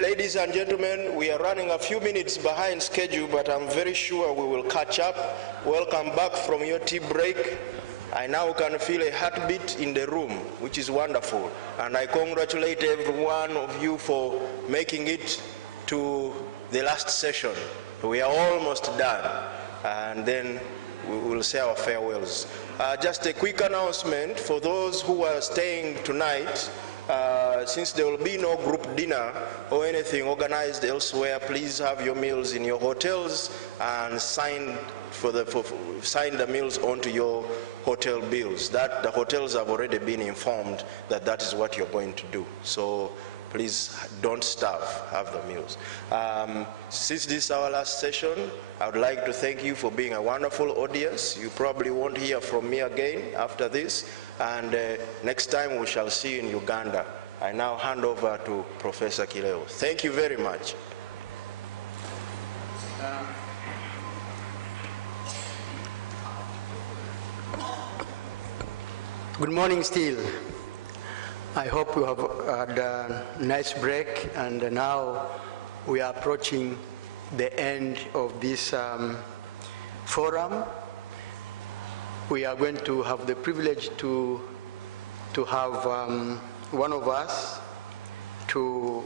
Ladies and gentlemen, we are running a few minutes behind schedule, but I'm very sure we will catch up. Welcome back from your tea break. I now can feel a heartbeat in the room, which is wonderful. And I congratulate every one of you for making it to the last session. We are almost done, and then we will say our farewells. Just a quick announcement for those who are staying tonight. Since there will be no group dinner or anything organized elsewhere, please have your meals in your hotels and sign the meals onto your hotel bills. That the hotels have already been informed that that is what you're going to do. So please don't starve, have the meals. Since this is our last session, I would like to thank you for being a wonderful audience. You probably won't hear from me again after this, and next time we shall see you in Uganda. I now hand over to Professor Kileo. Thank you very much. Good morning still. I hope you have had a nice break, and now we are approaching the end of this forum. We are going to have the privilege to have one of us to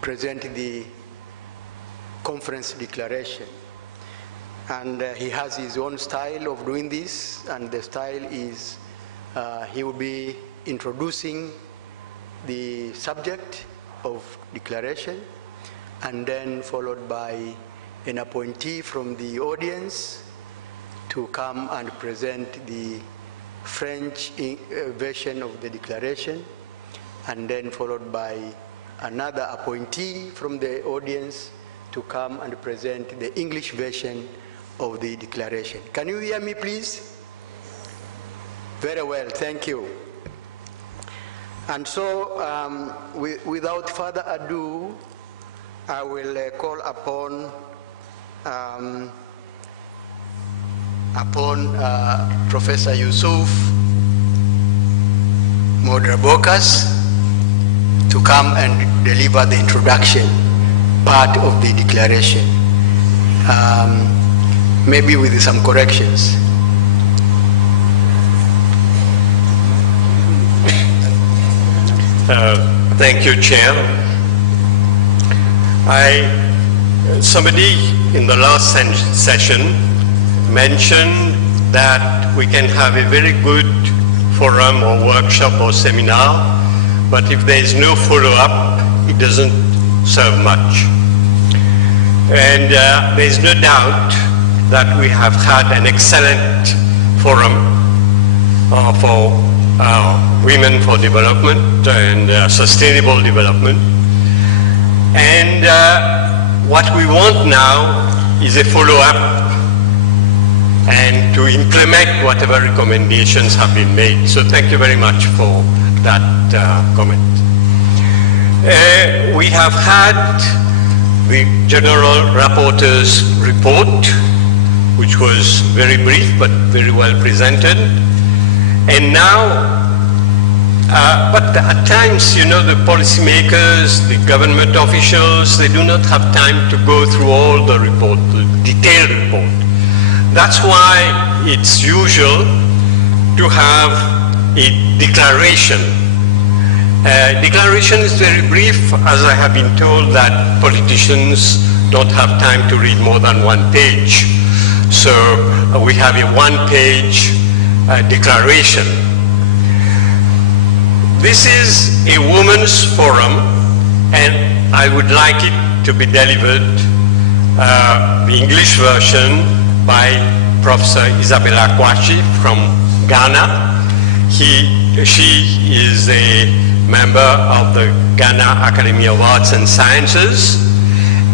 present the conference declaration. And he has his own style of doing this, and the style is he will be introducing the subject of declaration, and then followed by an appointee from the audience to come and present the French version of the declaration, and then followed by another appointee from the audience to come and present the English version of the declaration. Can you hear me, please? Very well, thank you. And so, without further ado, I will call upon Professor Yusuf Modrabokas to come and deliver the introduction part of the declaration, maybe with some corrections. Thank you, Chair. Somebody in the last session mentioned that we can have a very good forum or workshop or seminar, but if there is no follow-up, it doesn't serve much. And there is no doubt that we have had an excellent forum for women for development and sustainable development. And what we want now is a follow-up and to implement whatever recommendations have been made. So thank you very much for that comment. We have had the General Rapporteur's report, which was very brief but very well presented. And now, but at times, you know, the policymakers, the government officials, they do not have time to go through all the report, the detailed report. That's why it's usual to have a declaration. Declaration is very brief, as I have been told that politicians don't have time to read more than one page. So we have a one-page declaration. This is a women's forum, and I would like it to be delivered, the English version, by Professor Isabella Kwachi from Ghana. She is a member of the Ghana Academy of Arts and Sciences,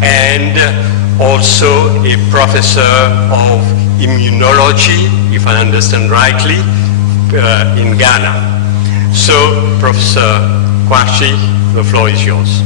and also a professor of immunology, if I understand rightly, in Ghana. So, Professor Kwachi, the floor is yours.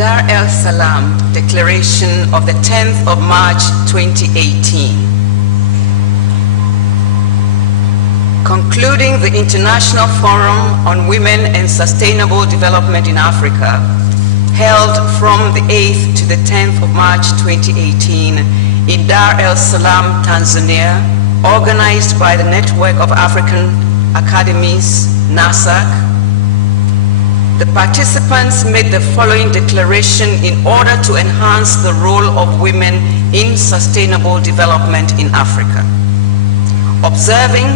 Dar es Salaam Declaration of the 10th of March 2018. Concluding the International Forum on Women and Sustainable Development in Africa, held from the 8th to the 10th of March 2018 in Dar es Salaam, Tanzania, organized by the Network of African Academies, Nasac. The participants made the following declaration in order to enhance the role of women in sustainable development in Africa. Observing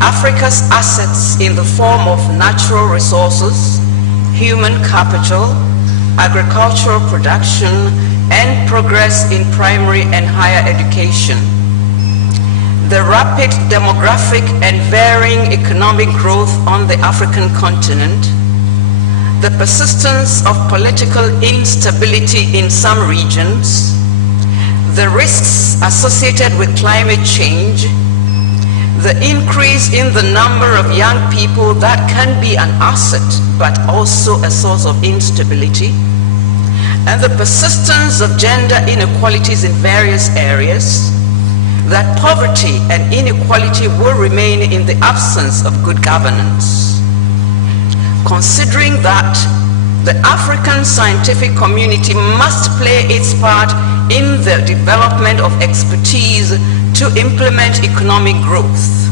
Africa's assets in the form of natural resources, human capital, agricultural production, and progress in primary and higher education. The rapid demographic and varying economic growth on the African continent, the persistence of political instability in some regions, the risks associated with climate change, the increase in the number of young people that can be an asset but also a source of instability, and the persistence of gender inequalities in various areas, that poverty and inequality will remain in the absence of good governance. Considering that the African scientific community must play its part in the development of expertise to implement economic growth,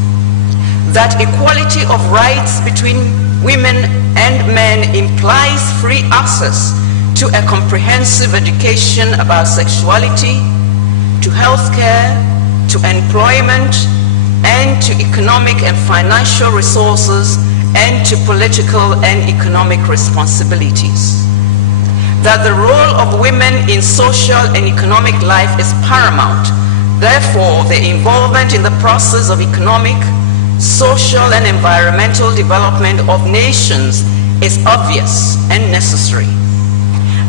that equality of rights between women and men implies free access to a comprehensive education about sexuality, to healthcare, to employment, and to economic and financial resources, and to political and economic responsibilities. That the role of women in social and economic life is paramount. Therefore, their involvement in the process of economic, social, and environmental development of nations is obvious and necessary.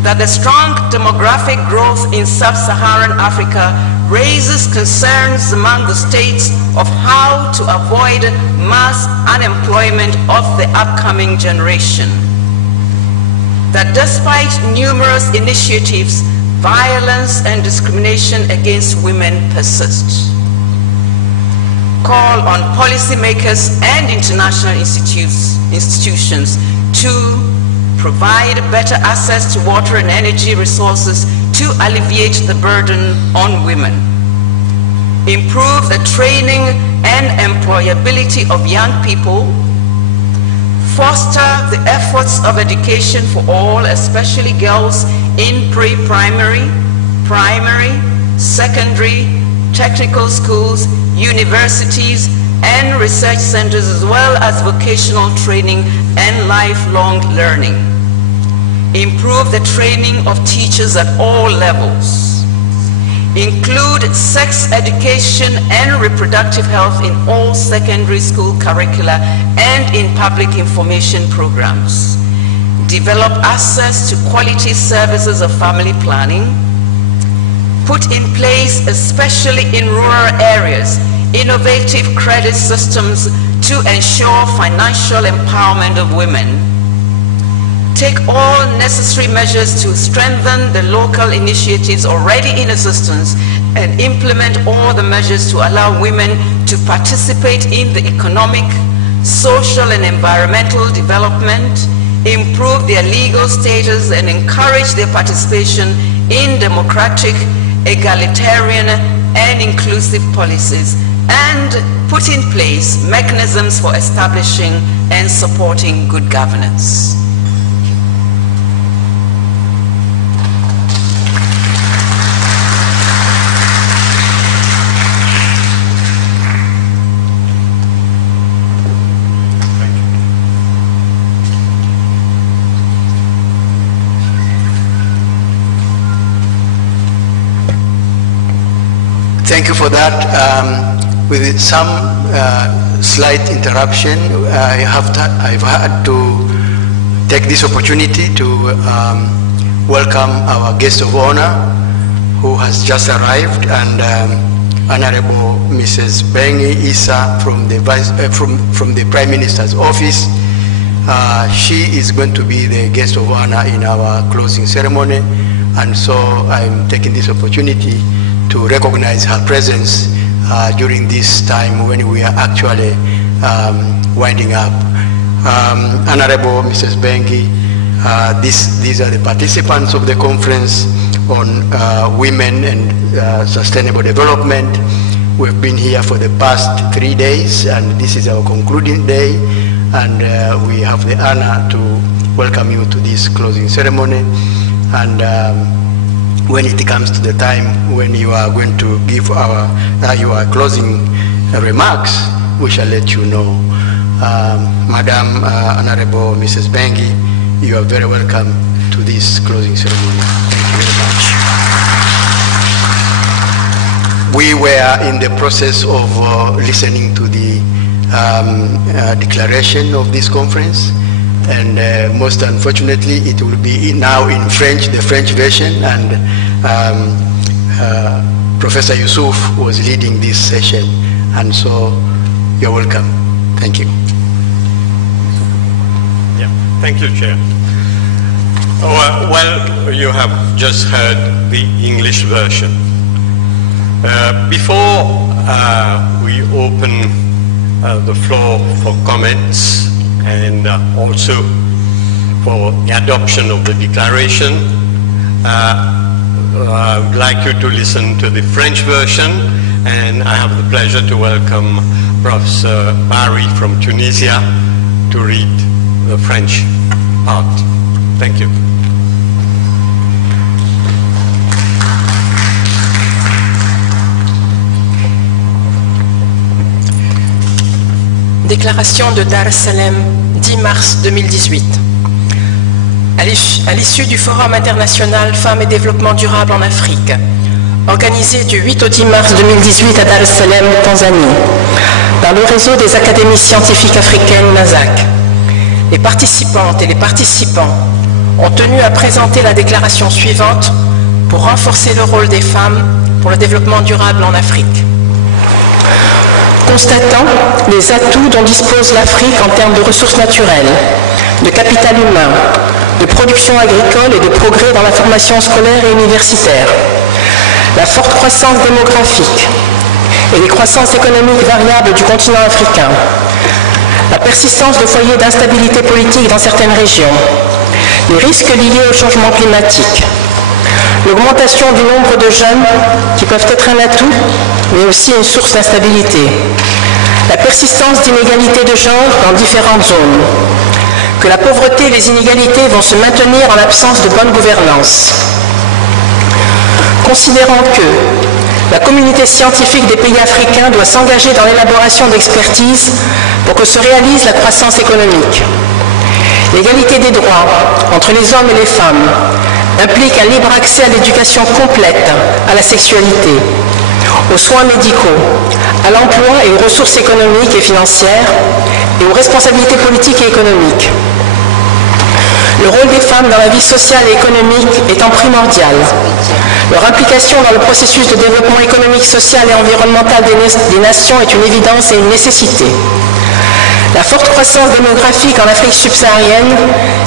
That the strong demographic growth in sub-Saharan Africa raises concerns among the states of how to avoid mass unemployment of the upcoming generation. That despite numerous initiatives, violence and discrimination against women persist. Call on policymakers and international institutions to provide better access to water and energy resources to alleviate the burden on women. Improve the training and employability of young people. Foster the efforts of education for all, especially girls, in pre-primary, primary, secondary, technical schools, universities, and research centers, as well as vocational training and lifelong learning. Improve the training of teachers at all levels. Include sex education and reproductive health in all secondary school curricula and in public information programs. Develop access to quality services of family planning. Put in place, especially in rural areas, innovative credit systems to ensure financial empowerment of women. Take all necessary measures to strengthen the local initiatives already in existence and implement all the measures to allow women to participate in the economic, social, and environmental development, improve their legal status, and encourage their participation in democratic, egalitarian, and inclusive policies, and put in place mechanisms for establishing and supporting good governance. Thank you for that. With some slight interruption, I've had to take this opportunity to welcome our guest of honor who has just arrived, and Honorable Mrs. Bengi Issa from the Prime Minister's office. She is going to be the guest of honor in our closing ceremony, and so I'm taking this opportunity to recognize her presence during this time when we are actually winding up. Honorable Mrs. Bengi, these are the participants of the conference on women and sustainable development. We've been here for the past 3 days, and this is our concluding day, and we have the honor to welcome you to this closing ceremony. And when it comes to the time when you are going to give your closing remarks, we shall let you know. Madam Honorable Mrs. Bengi, you are very welcome to this closing ceremony. Thank you very much. We were in the process of listening to the declaration of this conference, and most unfortunately it will be now in French, the French version, and Professor Yusuf was leading this session, and so you're welcome. Thank you. Yeah, thank you, Chair. Well, you have just heard the English version. Before we open the floor for comments and also for the adoption of the declaration, I would like you to listen to the French version, and I have the pleasure to welcome Professor Barry from Tunisia to read the French part. Thank you. Déclaration de Dar es Salaam, 10 mars 2018. À l'issue du Forum international Femmes et Développement durable en Afrique, organisé du 8 au 10 mars 2018 à Dar es Salaam, Tanzanie, par le réseau des académies scientifiques africaines Nasac, les participantes et les participants ont tenu à présenter la déclaration suivante pour renforcer le rôle des femmes pour le développement durable en Afrique. Constatant les atouts dont dispose l'Afrique en termes de ressources naturelles, de capital humain, de production agricole et de progrès dans la formation scolaire et universitaire, la forte croissance démographique et les croissances économiques variables du continent africain, la persistance de foyers d'instabilité politique dans certaines régions, les risques liés au changement climatique, l'augmentation du nombre de jeunes qui peuvent être un atout, mais aussi une source d'instabilité, la persistance d'inégalités de genre dans différentes zones, que la pauvreté et les inégalités vont se maintenir en l'absence de bonne gouvernance. Considérant que la communauté scientifique des pays africains doit s'engager dans l'élaboration d'expertises pour que se réalise la croissance économique. L'égalité des droits entre les hommes et les femmes implique un libre accès à l'éducation complète, à la sexualité, aux soins médicaux, à l'emploi et aux ressources économiques et financières, et aux responsabilités politiques et économiques. Le rôle des femmes dans la vie sociale et économique étant primordial. Leur implication dans le processus de développement économique, social et environnemental des nations est une évidence et une nécessité. La forte croissance démographique en Afrique subsaharienne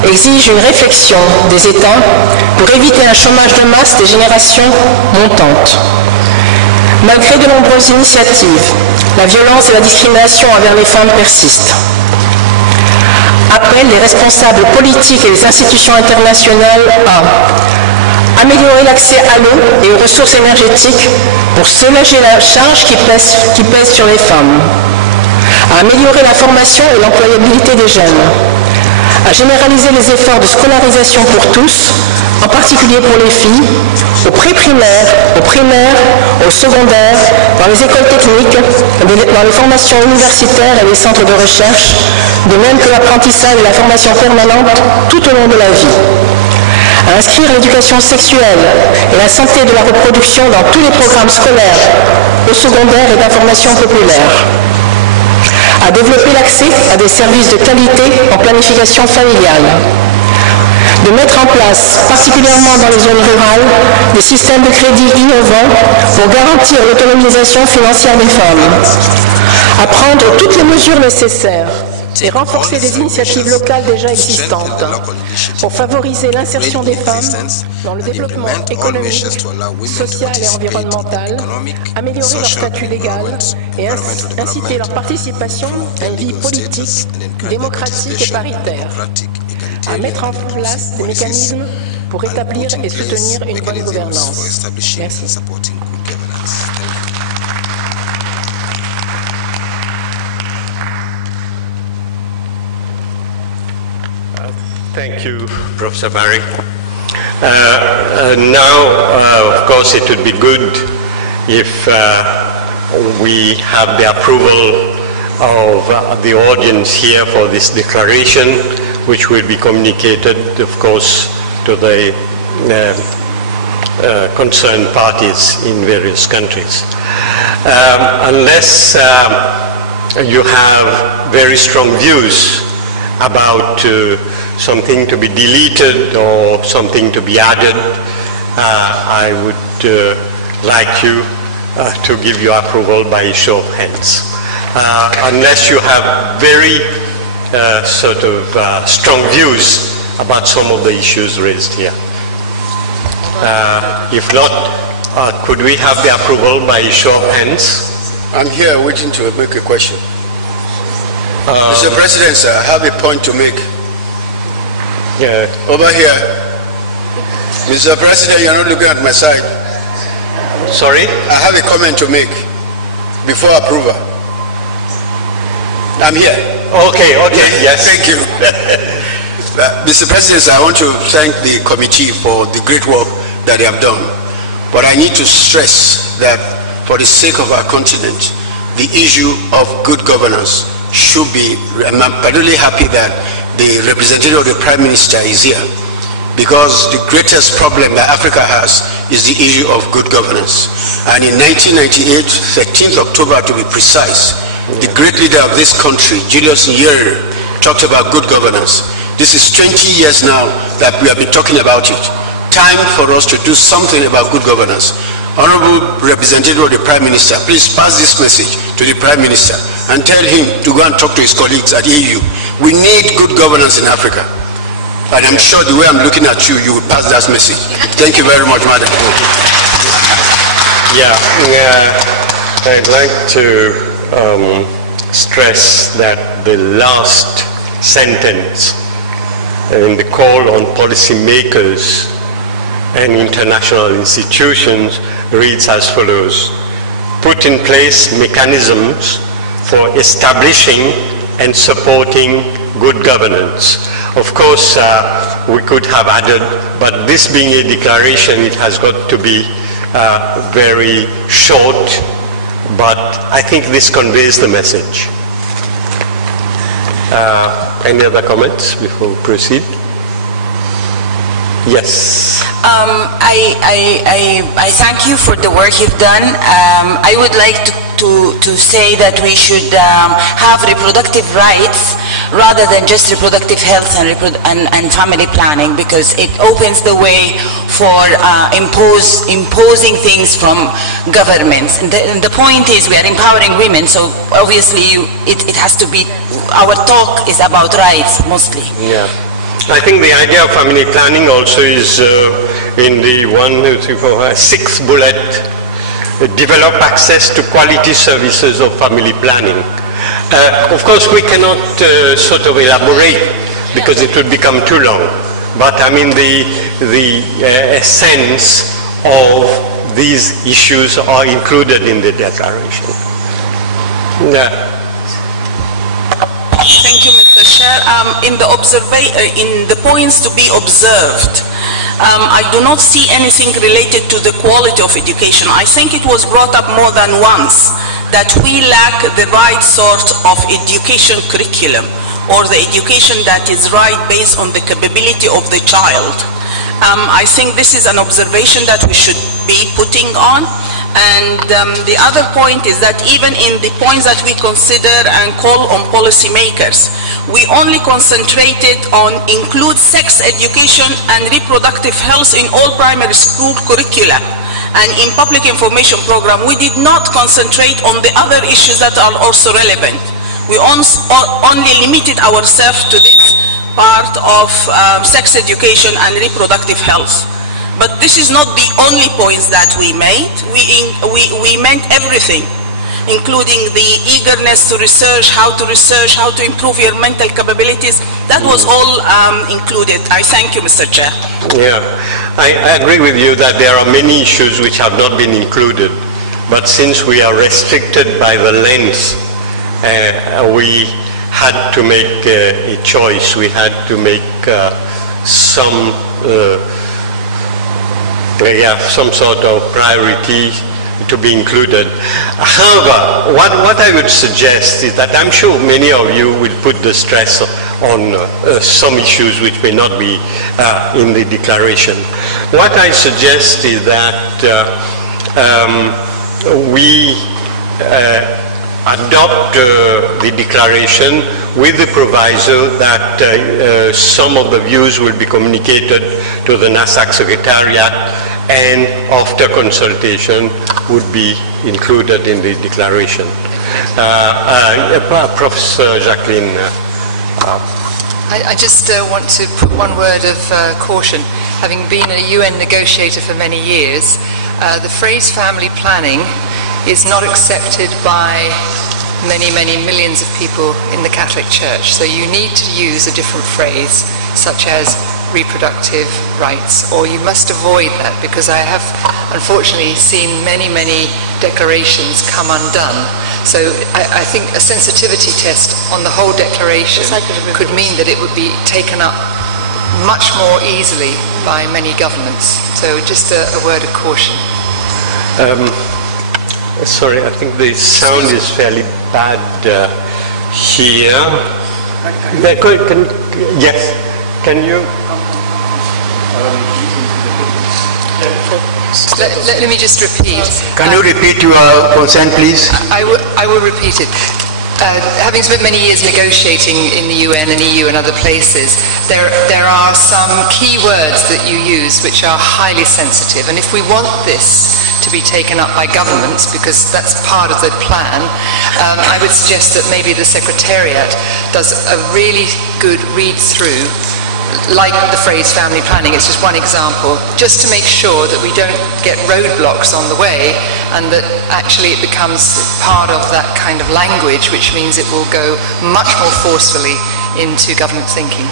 exige une réflexion des États pour éviter un chômage de masse des générations montantes. Malgré de nombreuses initiatives, la violence et la discrimination envers les femmes persistent. Appelle les responsables politiques et les institutions internationales à améliorer l'accès à l'eau et aux ressources énergétiques pour soulager la charge qui pèse sur les femmes, à améliorer la formation et l'employabilité des jeunes, à généraliser les efforts de scolarisation pour tous, en particulier pour les filles, au pré-primaire, au primaire, au secondaire, dans les écoles techniques, dans les formations universitaires et les centres de recherche, de même que l'apprentissage et la formation permanente tout au long de la vie. À inscrire l'éducation sexuelle et la santé de la reproduction dans tous les programmes scolaires, au secondaire et d'information populaire. À développer l'accès à des services de qualité en planification familiale. De mettre en place, particulièrement dans les zones rurales, des systèmes de crédit innovants pour garantir l'autonomisation financière des femmes. À prendre toutes les mesures nécessaires et renforcer les initiatives locales déjà existantes pour favoriser l'insertion des femmes dans le développement économique, social et environnemental, améliorer leur statut légal et inciter leur participation à une vie politique, démocratique et paritaire, à mettre en place des mécanismes pour établir et soutenir une bonne gouvernance. Merci. Thank you, Professor Barry. Now, of course, it would be good if we have the approval of the audience here for this declaration, which will be communicated, of course, to the concerned parties in various countries. Unless you have very strong views about something to be deleted or something to be added, I would like you to give your approval by show of hands. Unless you have very sort of strong views about some of the issues raised here. If not, could we have the approval by show of hands? I'm here waiting to make a question. Mr. President, sir, I have a point to make. Yeah. Over here. Mr. President, you're not looking at my side. Sorry? I have a comment to make before approval. I'm here. Okay, yes. Thank you. Mr. President, I want to thank the committee for the great work that they have done. But I need to stress that for the sake of our continent, the issue of good governance should be, I'm particularly happy that the representative of the Prime Minister is here, because the greatest problem that Africa has is the issue of good governance. And in 1998, 13th October to be precise, the great leader of this country, Julius Nyerere, talked about good governance. This is 20 years now that we have been talking about it. Time for us to do something about good governance. Honorable Representative of the Prime Minister, please pass this message to the Prime Minister and tell him to go and talk to his colleagues at EU. We need good governance in Africa. And I'm sure the way I'm looking at you, you will pass that message. Thank you very much, madam. Yeah, I'd like to stress that the last sentence in the call on policymakers and international institutions reads as follows: put in place mechanisms for establishing and supporting good governance. Of course, we could have added, but this being a declaration, it has got to be very short, but I think this conveys the message. Any other comments before we proceed? Yes. I thank you for the work you've done. I would like to say that we should have reproductive rights rather than just reproductive health and family planning, because it opens the way for imposing things from governments. And the point is we are empowering women, so obviously it has to be, our talk is about rights mostly. Yeah. I think the idea of family planning also is in the 6th bullet, develop access to quality services of family planning. Of course, we cannot sort of elaborate because it would become too long. But I mean, the essence of these issues are included in the declaration. Yeah. Thank you, Mr. Chair. In the points to be observed, I do not see anything related to the quality of education. I think it was brought up more than once that we lack the right sort of education curriculum, or the education that is right based on the capability of the child. I think this is an observation that we should be putting on. And the other point is that even in the points that we consider and call on policymakers, we only concentrated on include sex education and reproductive health in all primary school curricula. And in public information program, we did not concentrate on the other issues that are also relevant. We only limited ourselves to this part of sex education and reproductive health. But this is not the only points that we made. We meant everything, including the eagerness to research, how to improve your mental capabilities. That was all included. I thank you, Mr. Chair. Yeah, I agree with you that there are many issues which have not been included. But since we are restricted by the length, we had to make a choice. We had to make some sort of priority to be included. However, what I would suggest is that I'm sure many of you will put the stress on some issues which may not be in the declaration. What I suggest is that we adopt the declaration with the proviso that some of the views will be communicated to the Nasac Secretariat and after consultation would be included in the declaration. Professor Jacqueline. I just want to put one word of caution. Having been a UN negotiator for many years, the phrase family planning is not accepted by many millions of people in the Catholic Church. So you need to use a different phrase, such as reproductive rights, or you must avoid that, because I have unfortunately seen many declarations come undone. So I think a sensitivity test on the whole declaration could mean that it would be taken up much more easily by many governments. So just a word of caution. Sorry, I think the sound is fairly bad here. Yes, can you? Let me just repeat. Can you repeat your consent, please? I will repeat it. Having spent many years negotiating in the UN and EU and other places, there are some key words that you use which are highly sensitive. And if we want this to be taken up by governments, because that's part of the plan, I would suggest that maybe the Secretariat does a really good read-through, like the phrase family planning. It's just one example, just to make sure that we don't get roadblocks on the way, and that actually it becomes part of that kind of language, which means it will go much more forcefully into government thinking.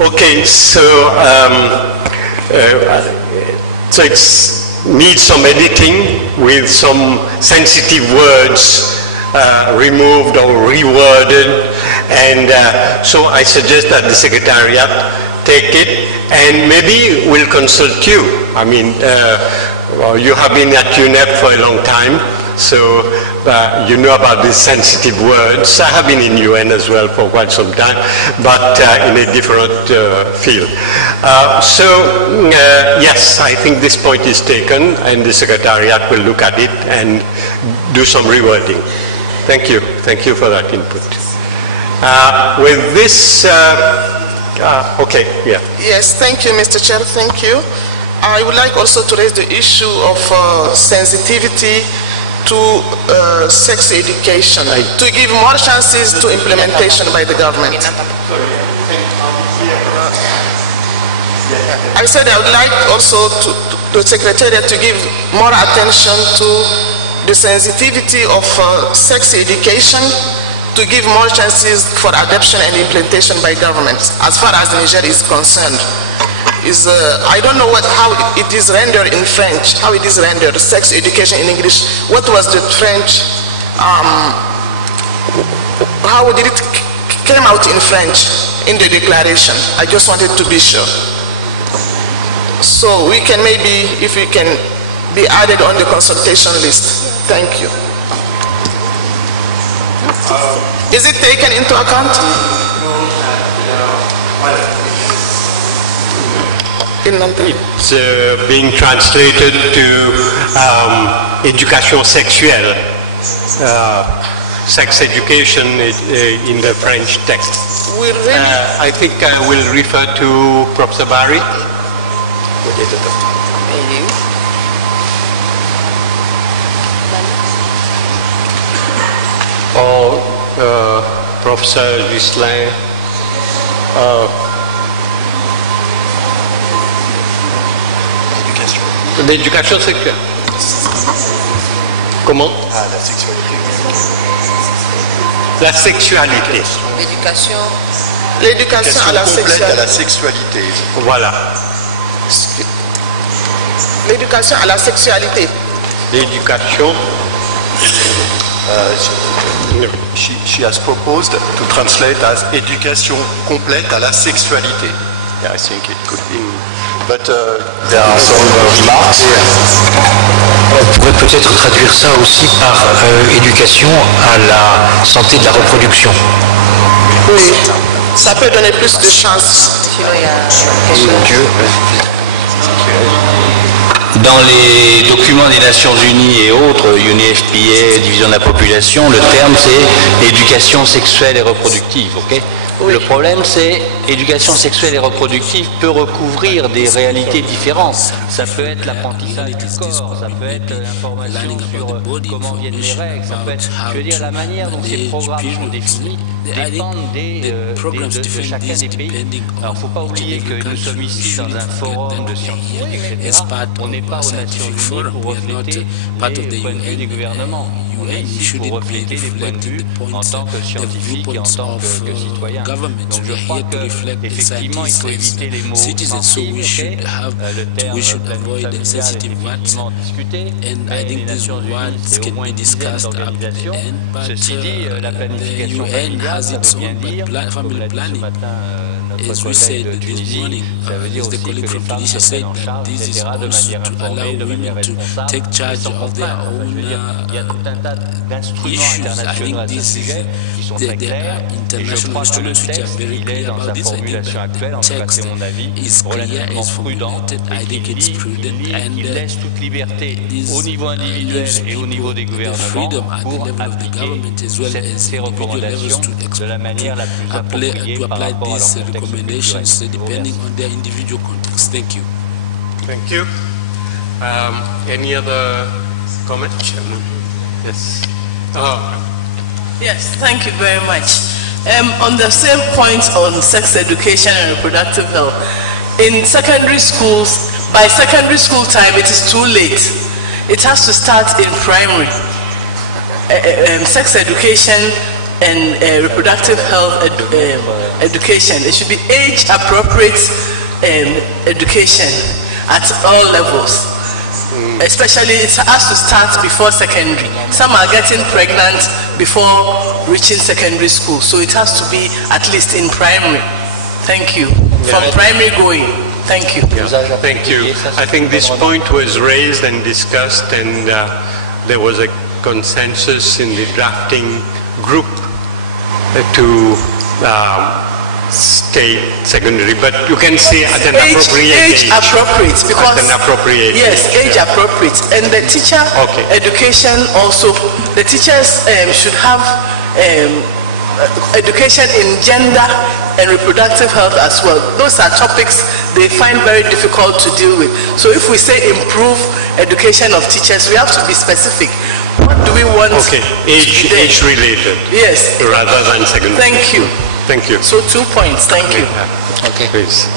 Okay, so it needs some editing with some sensitive words removed or reworded, and so I suggest that the Secretariat take it, and maybe we'll consult you. I mean, well, you have been at UNEP for a long time, so you know about these sensitive words. I have been in UN as well for quite some time, but in a different field. Yes, I think this point is taken, and the Secretariat will look at it and do some rewording. Thank you. Thank you for that input. With this, okay, yeah. Yes, thank you, Mr. Chair, thank you. I would like also to raise the issue of sensitivity to sex education, to give more chances to implementation by the government. I said I would like also to the Secretariat to give more attention to the sensitivity of sex education, to give more chances for adoption and implementation by governments as far as Niger is concerned. I don't know how it is rendered in French, how it is rendered, sex education in English. What was the French, how did it came out in French in the declaration? I just wanted to be sure. So we can maybe, if we can be added on the consultation list. Thank you. Is it taken into account? It's being translated to éducation sexuelle, sex education in the French text. I think I will refer to Professor Barry. Professeur Ghislain, l'éducation sexuelle. Comment? Ah, la sexualité. La sexualité. L'éducation à la complète à la sexualité. Voilà. L'éducation à la sexualité. L'éducation. She has proposed to translate as éducation complète à la sexualité. Yeah, I think it could be. But there are some remarks. On pourrait peut-être traduire ça aussi par éducation à la santé de la reproduction. Oui, ça peut donner plus de chance. Dans les documents des Nations Unies et autres, UNFPA, Division de la population, le terme c'est éducation sexuelle et reproductive, ok? Oui. Le problème c'est éducation sexuelle et reproductive peut recouvrir des réalités différentes. Ça peut être l'apprentissage du corps, ça peut être l'information sur comment viennent les règles, ça peut être, je veux dire, la manière dont ces programmes sont définis dépendent de chacun des pays. Alors il ne faut pas oublier que nous sommes ici dans un forum de scientifiques, etc. On n'est pas aux Nations Unies pour refléter les points de vue des gouvernements. On est ici pour refléter les points de vue en tant que scientifique et en tant que citoyen. Donc je crois qu'effectivement il faut éviter les mots sensibles, le terme planification familiale est effectivement discuté, mais les Nations Unies c'est au moins une dizaine d'organisations. Ceci dit, la planification familiale, ça veut bien dire, comme l'a dit ce matin notre collègue de Tunisie, ça veut dire aussi que les femmes se prennent en charge, etc., de manière informée, de manière responsable, et sans contrainte. Je veux dire, il y a tout un tas d'instruments internationaux à ce sujet qui sont très clairs, et je crois que le texte, il est dans sa formulation actuelle, en tout cas c'est mon avis, relativement prudent, et qui laisse toute liberté au niveau individuel et au niveau des gouvernements pour appliquer ces recommandations de la manière la plus appropriée par rapport à leur contexte depending on their individual context. Thank you. Thank you. Any other comment? Yes. Yes, thank you very much. On the same point on sex education and reproductive health, in secondary schools, by secondary school time, it is too late. It has to start in primary. Sex education and reproductive health education. It should be age-appropriate education at all levels. Especially, it has to start before secondary. Some are getting pregnant before reaching secondary school, so it has to be at least in primary. Thank you. From primary going. Thank you. Yeah, thank you. I think this point was raised and discussed, and there was a consensus in the drafting group to state secondary, but you can say at an appropriate age. Age appropriate, because at an appropriate yes, age appropriate, and the teacher education also. The teachers should have education in gender and reproductive health as well. Those are topics they find very difficult to deal with. So if we say improve education of teachers, we have to be specific. What do we want? Okay, age related. Yes. Rather than secondary. Thank you. Thank you. So 2 points. Thank you. Okay. Please.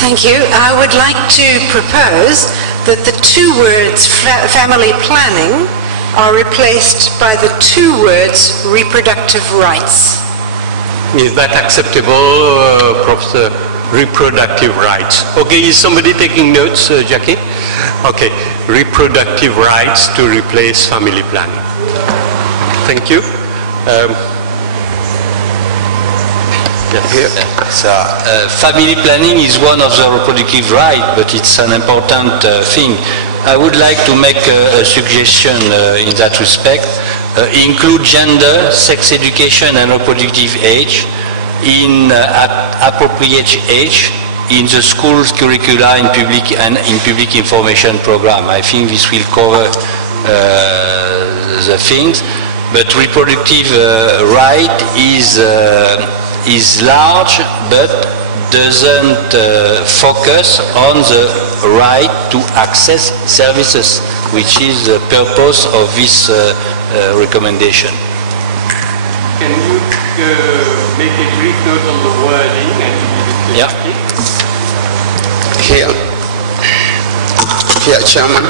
Thank you. I would like to propose that the 2 words family planning are replaced by the 2 words reproductive rights. Is that acceptable, Professor? Reproductive rights. Okay, is somebody taking notes, Jackie? Okay, reproductive rights to replace family planning. Thank you. Yes. Family planning is one of the reproductive rights, but it's an important thing. I would like to make a suggestion in that respect. Include gender, sex education and reproductive age in appropriate age in the school's curricula in public and in public information program. I think this will cover the things, but reproductive right is large but doesn't focus on the right to access services, which is the purpose of this recommendation. Can you make a brief note on the wording and yeah. Here, Chairman.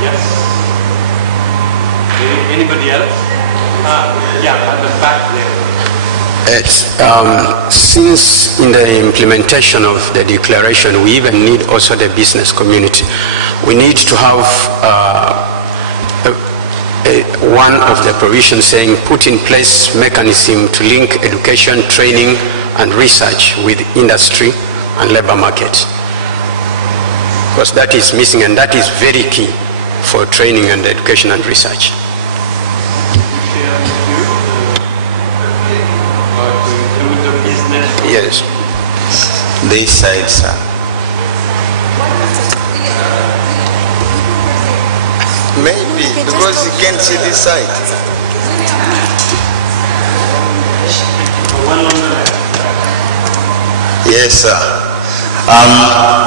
Yes. Anybody else? Yeah, at the back there. Since in the implementation of the declaration, we even need also the business community. We need to have one of the provisions saying put in place mechanism to link education, training, and research with industry and labor market. Because that is missing, and that is very key for training and education and research. Yes. This side, sir. Maybe, because you can't see this side. Yes, sir.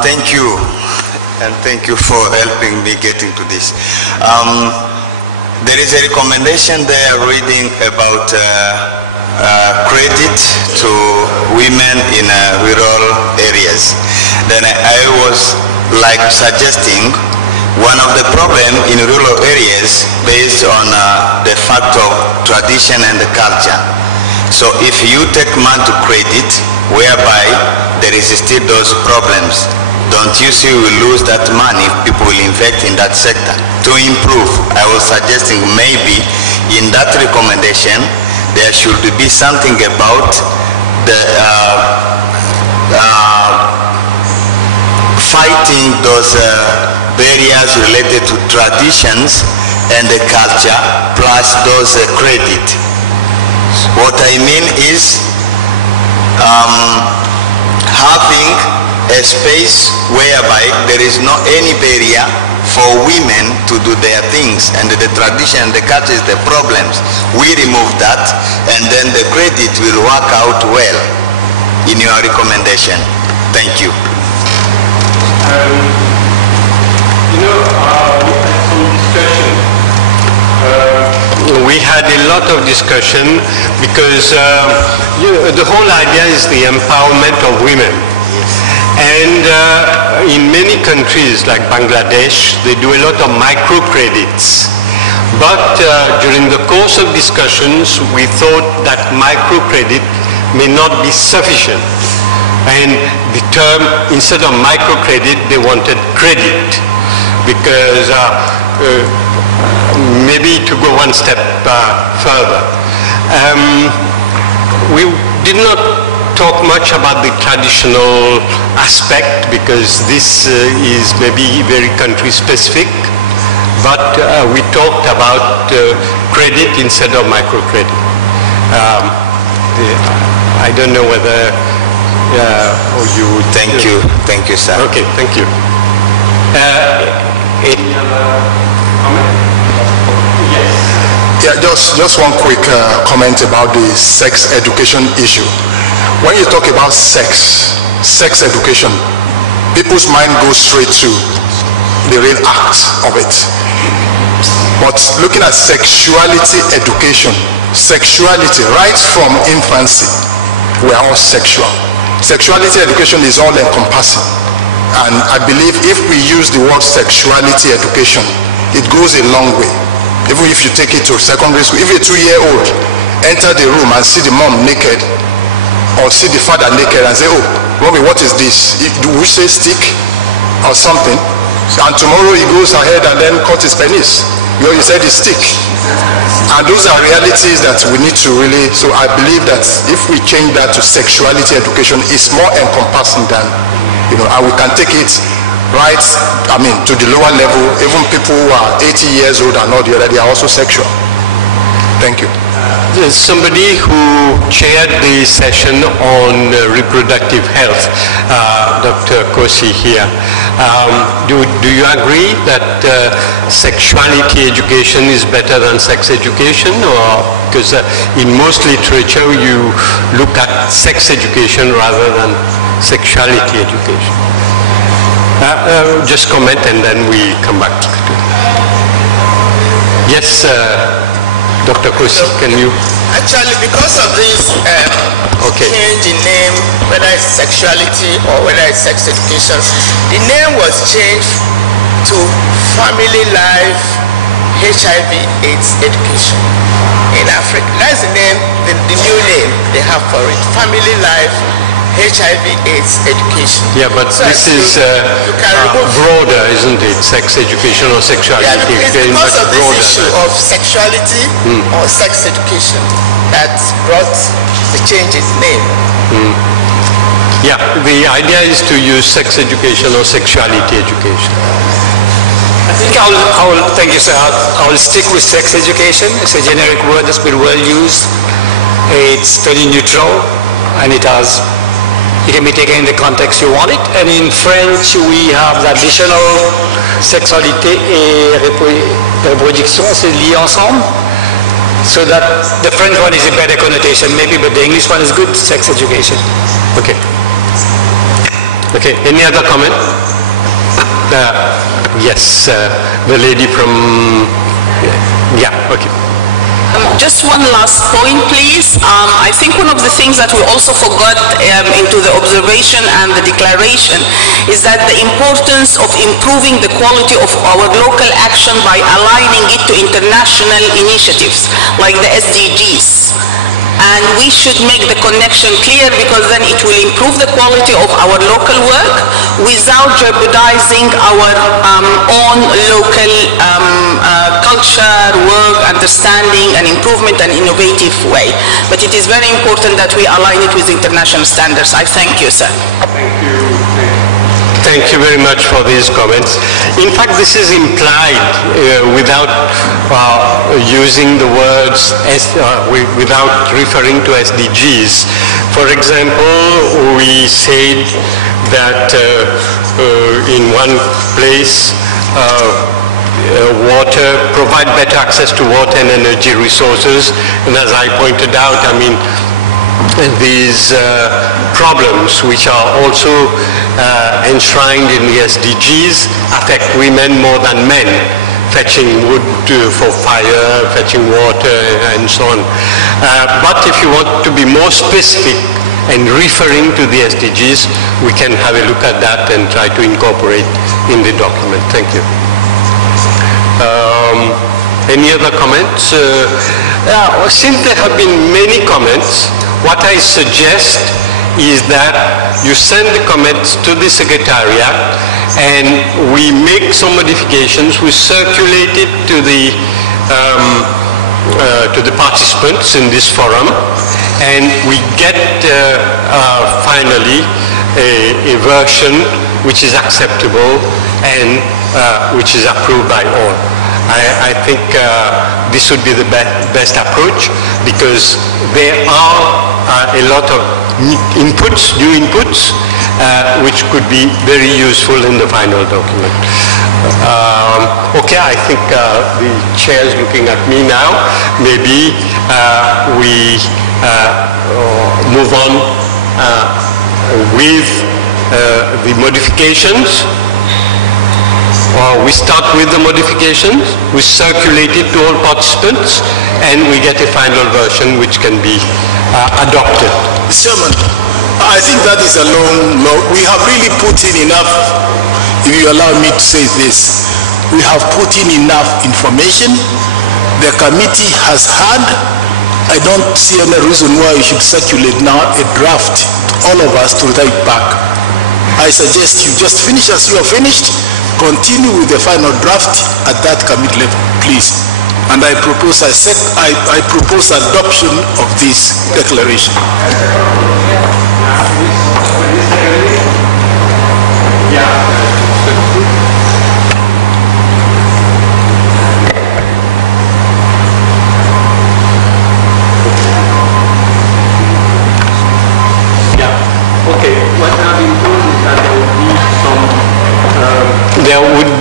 Thank you. And thank you for helping me getting to this. There is a recommendation there reading about credit to women in rural areas. Then I was like suggesting one of the problems in rural areas based on the fact of tradition and the culture. So if you take man to credit, whereby there is still those problems, don't you see we lose that money if people will invest in that sector? To improve, I was suggesting maybe in that recommendation there should be something about the fighting those barriers related to traditions and the culture plus those credit. What I mean is having a space whereby there is no any barrier for women to do their things, and the tradition and the culture is the problems. We remove that, and then the credit will work out well in your recommendation. Thank you. We had a lot of discussion because the whole idea is the empowerment of women. And in many countries like Bangladesh, they do a lot of microcredits. But during the course of discussions, we thought that microcredit may not be sufficient. And the term, instead of microcredit, they wanted credit, because maybe to go one step further. We did not talk much about the traditional aspect, because this is maybe very country specific, but we talked about credit instead of microcredit. I don't know whether you would... Thank you, sir. Okay, thank you. Any other comment? Yes. Yeah, just one quick comment about the sex education issue. When you talk about sex education, people's mind goes straight to the real act of it. But looking at sexuality education, sexuality right from infancy, we are all sexual. Sexuality education is all encompassing. And I believe if we use the word sexuality education, it goes a long way. Even if you take it to secondary school, if a 2-year-old enter the room and see the mom naked, or see the father naked and say, oh, Robbie, what is this? Do we say stick or something? And tomorrow he goes ahead and then cut his penis. You said it's stick. And those are realities that we need to really, so I believe that if we change that to sexuality education, it's more encompassing than, and we can take it right, to the lower level. Even people who are 80 years old and not the other, they are also sexual. Thank you. There's somebody who chaired the session on reproductive health, Dr. Kosi here. Do you agree that sexuality education is better than sex education? Or because in most literature you look at sex education rather than sexuality education? Just comment and then we come back to it. Yes, Dr. Kosi, can you? Actually, because of this change in name, whether it's sexuality or whether it's sex education, the name was changed to Family Life HIV/AIDS Education in Africa. That's the name, the new name they have for it. Family Life HIV/AIDS Education. Yeah, but so this is broader, isn't it? Sex education or sexuality? Yeah, it's because of this issue of sexuality or sex education that brought the change in name. Yeah, the idea is to use sex education or sexuality education. I think thank you, sir. I'll stick with sex education. It's a generic word that's been well used. It's very neutral, and it can be taken in the context you want it. And in French, we have l'additional sexualité et reproduction, c'est lié ensemble. So that the French one is a better connotation maybe, but the English one is good, sex education. Okay. Okay, any other comment? Yes, the lady from, yeah, okay. Just one last point, please. I think one of the things that we also forgot into the observation and the declaration is that the importance of improving the quality of our local action by aligning it to international initiatives like the SDGs. And we should make the connection clear, because then it will improve the quality of our local work without jeopardizing our own local culture, work, understanding, and improvement and innovative way. But it is very important that we align it with international standards. I thank you, sir. Thank you. Thank you very much for these comments. In fact, this is implied without using the words, without referring to SDGs. For example, we said that in one place, provide better access to water and energy resources. And as I pointed out, I mean, these problems, which are also enshrined in the SDGs, affect women more than men. Fetching wood for fire, fetching water, and so on. But if you want to be more specific and referring to the SDGs, we can have a look at that and try to incorporate in the document. Thank you. Any other comments? Since there have been many comments, what I suggest is that you send the comments to the Secretariat and we make some modifications, we circulate it to the participants in this forum, and we get finally a version which is acceptable and which is approved by all. I think this would be the best approach, because there are a lot of new inputs, which could be very useful in the final document. Okay, I think the chair is looking at me now. Maybe we move on with the modifications. We start with the modifications, we circulate it to all participants, and we get a final version which can be adopted. Mr. Chairman, I think that is a long. We have really put in enough, if you allow me to say this, we have put in enough information. The committee has had. I don't see any reason why we should circulate now a draft, all of us, to type back. I suggest you just finish as you are finished, continue with the final draft at that committee level, please. And I propose adoption of this declaration.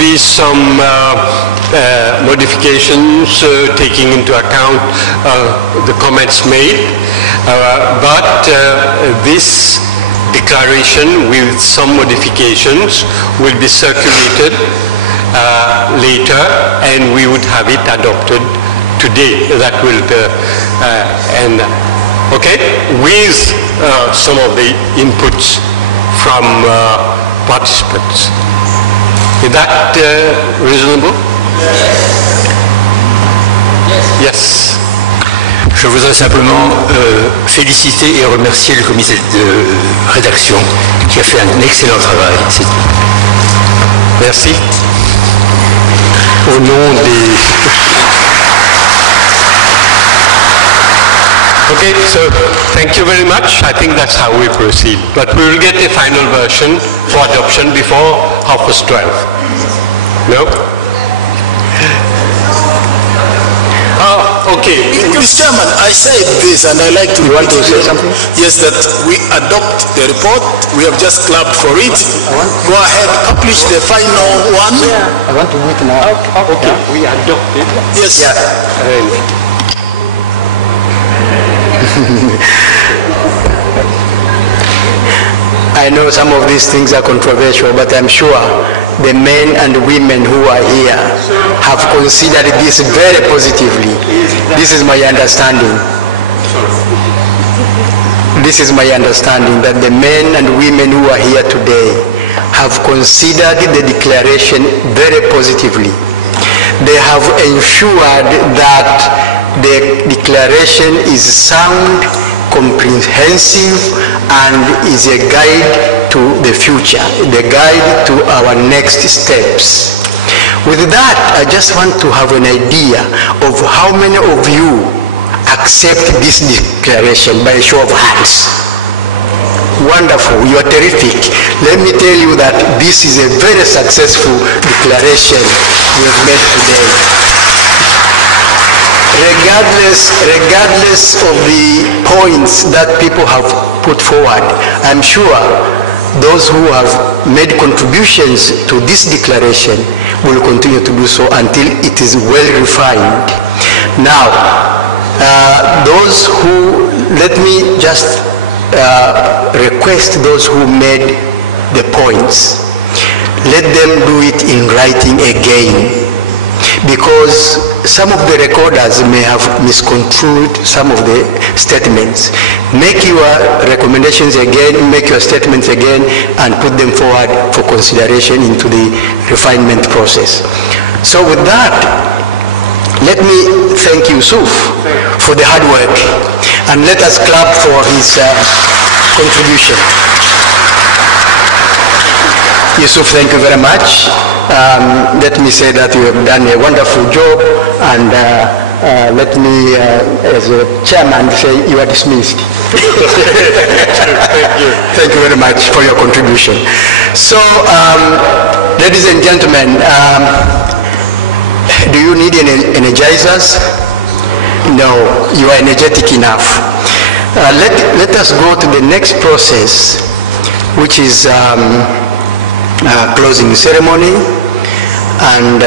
be some modifications taking into account the comments made, but this declaration with some modifications will be circulated later, and we would have it adopted today. That will okay, with some of the inputs from participants. Is that reasonable? Yes. Je voudrais simplement féliciter et remercier le comité de rédaction qui a fait un excellent travail. Merci. Au nom des... Okay, so thank you very much. I think that's how we proceed. But we will get a final version for adoption before 12:30. No? Okay. Mr. Chairman, I said this and I like to... You want to say something? Yes, that we adopt the report. We have just clapped for it. Go ahead, publish the final one. I want to do it now. Okay, we adopt it. Yes. Yeah. I know some of these things are controversial, but I'm sure the men and women who are here have considered this very positively. This is my understanding. This is my understanding, that the men and women who are here today have considered the declaration very positively. They have ensured that the declaration is sound, comprehensive, and is a guide to the future, the guide to our next steps. With that, I just want to have an idea of how many of you accept this declaration by a show of hands. Wonderful, you are terrific. Let me tell you that this is a very successful declaration we have made today. Regardless of the points that people have put forward, I'm sure those who have made contributions to this declaration will continue to do so until it is well refined. Now, let me just request those who made the points, let them do it in writing again, because some of the recorders may have misconstrued some of the statements. Make your recommendations again, make your statements again, and put them forward for consideration into the refinement process. So with that, let me thank Yusuf for the hard work, and let us clap for his contribution. Yusuf, thank you very much. Let me say that you have done a wonderful job, and let me, as a chairman, say you are dismissed. Thank you. Thank you very much for your contribution. So, ladies and gentlemen, do you need any energizers? No, you are energetic enough. Let us go to the next process, which is closing ceremony, and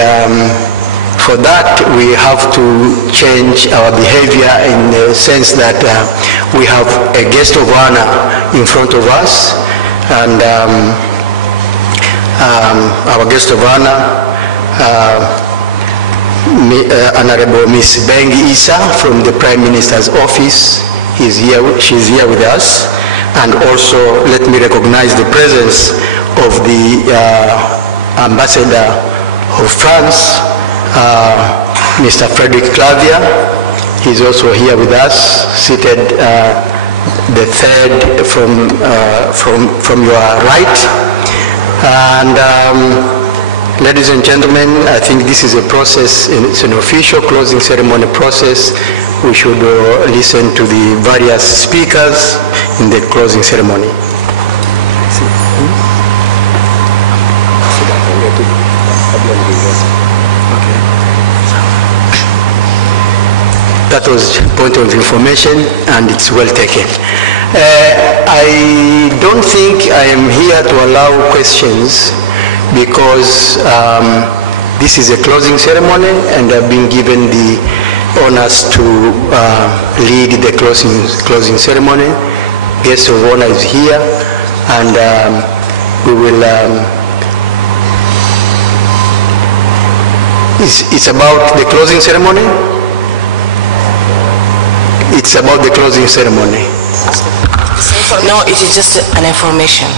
for that we have to change our behavior in the sense that we have a guest of honor in front of us, and our guest of honor, Honorable Ms. Bengi Issa from the Prime Minister's office, she's here with us, and also let me recognize the presence of the Ambassador of France, Mr. Frederick Clavier. He's also here with us, seated the third from your right. And ladies and gentlemen, I think this is a process, it's an official closing ceremony process. We should listen to the various speakers in the closing ceremony. That was point of information, and it's well taken. I don't think I am here to allow questions because this is a closing ceremony and I've been given the honors to lead the closing ceremony. Guest of honor is here, and we will. It's about the closing ceremony. It's about the closing ceremony. No, it is just an information.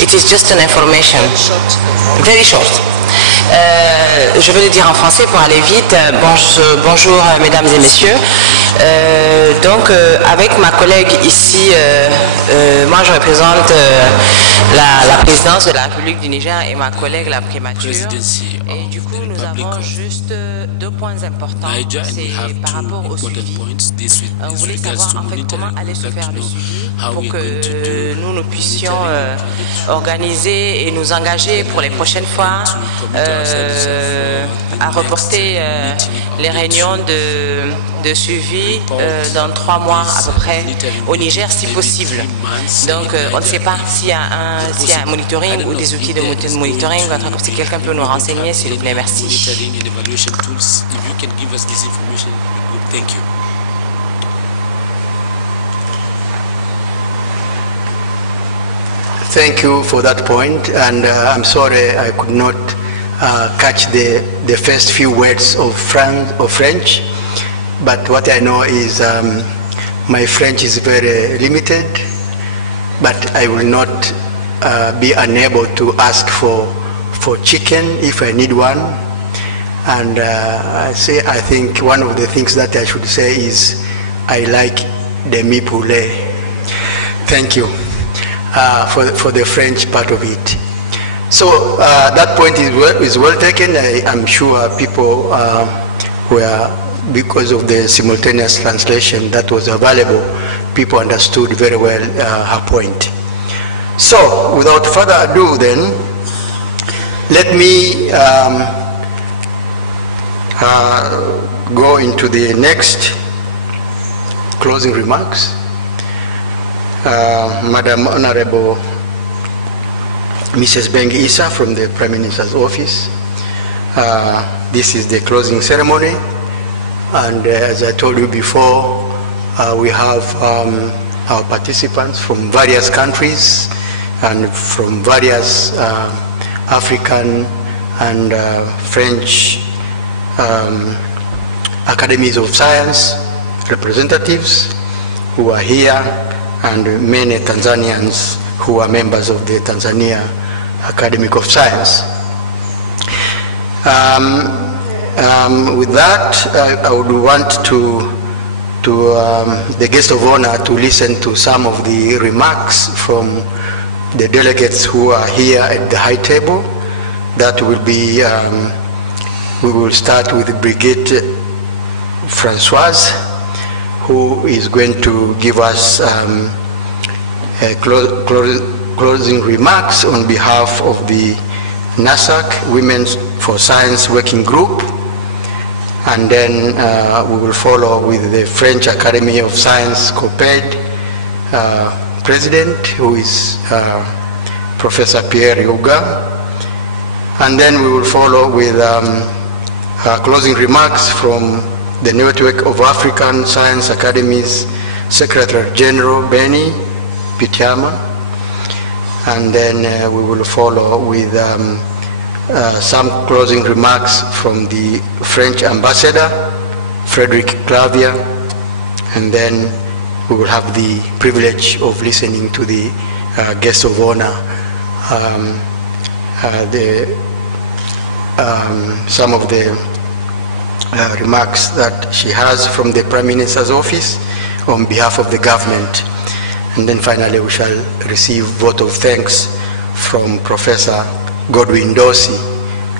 It is just an information. Very short. Je vais le dire en français pour aller vite. Bonjour mesdames et messieurs. Donc avec ma collègue ici, moi je représente la présidence de la République du Niger et ma collègue la primature. Et du coup nous avons juste deux points importants. C'est par rapport au suivi. On voulait savoir en fait comment allait se faire le suivi pour que nous puissions organiser et nous engager pour les prochaines fois à reporter les réunions de suivi dans 3 mois à peu près au Niger si possible. Donc on ne sait pas s'il y a un monitoring ou des outils de monitoring. Si quelqu'un peut nous renseigner, s'il vous plaît, merci. Thank you for that point, and I'm sorry I could not catch the first few words of French, but what I know is my French is very limited, but I will not be unable to ask for chicken if I need one, and I think one of the things that I should say is I like demi poulet. Thank you for the French part of it. So that point is well taken. I'm sure people were, because of the simultaneous translation that was available, people understood very well her point. So without further ado then, let me go into the next closing remarks. Madam Honorable Mrs. Beng Issa from the Prime Minister's office. This is the closing ceremony, and as I told you before, we have our participants from various countries and from various African and French academies of science representatives who are here, and many Tanzanians who are members of the Tanzania Academy of Science. With that, I would want the guest of honor to listen to some of the remarks from the delegates who are here at the high table. That will be, we will start with Brigitte Francoise, who is going to give us closing remarks on behalf of the Nasac Women for Science Working Group, and then we will follow with the French Academy of Science COPED President, who is Professor Pierre Yoga, and then we will follow with closing remarks from the Network of African Science Academies Secretary General Benny Pityama, and then we will follow with some closing remarks from the French Ambassador Frederic Clavier, and then we will have the privilege of listening to the guest of honor, some of the remarks that she has from the Prime Minister's office on behalf of the government. And then finally we shall receive vote of thanks from Professor Godwin Dorsey,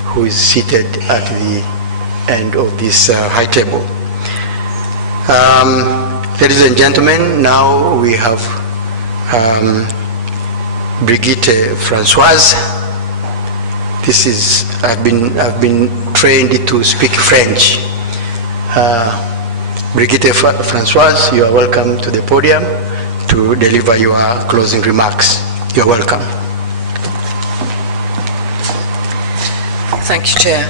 who is seated at the end of this high table. Ladies and gentlemen, now we have Brigitte Francoise. This is, I've been trained to speak French. Brigitte Françoise, you are welcome to the podium to deliver your closing remarks. You are welcome. Thank you, Chair.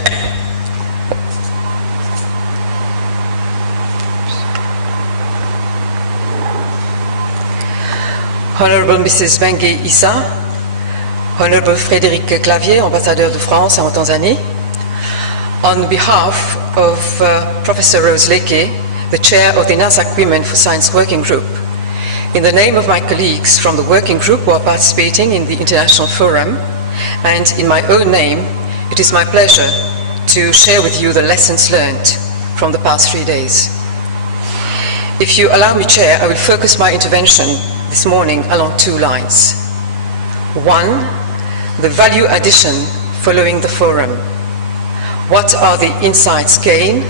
Honorable Mrs. Bengue Issa, Honorable Frédéric Clavier, Ambassadeur de France en Tanzanie, on behalf of Professor Rose Leke, the Chair of the Nasac Women for Science Working Group, in the name of my colleagues from the working group who are participating in the International Forum, and in my own name, it is my pleasure to share with you the lessons learned from the past 3 days. If you allow me, Chair, I will focus my intervention this morning along 2 lines. 1, the value addition following the forum. What are the insights gained,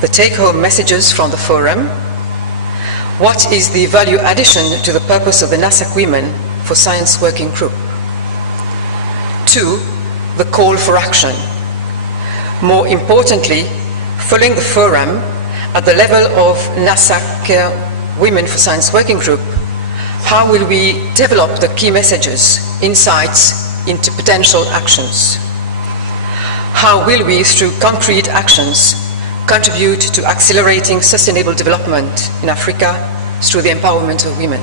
the take-home messages from the forum? What is the value addition to the purpose of the Nasac Women for Science Working Group? 2, the call for action. More importantly, following the forum, at the level of Nasac Women for Science Working Group, how will we develop the key messages, insights into potential actions? How will we, through concrete actions, contribute to accelerating sustainable development in Africa through the empowerment of women?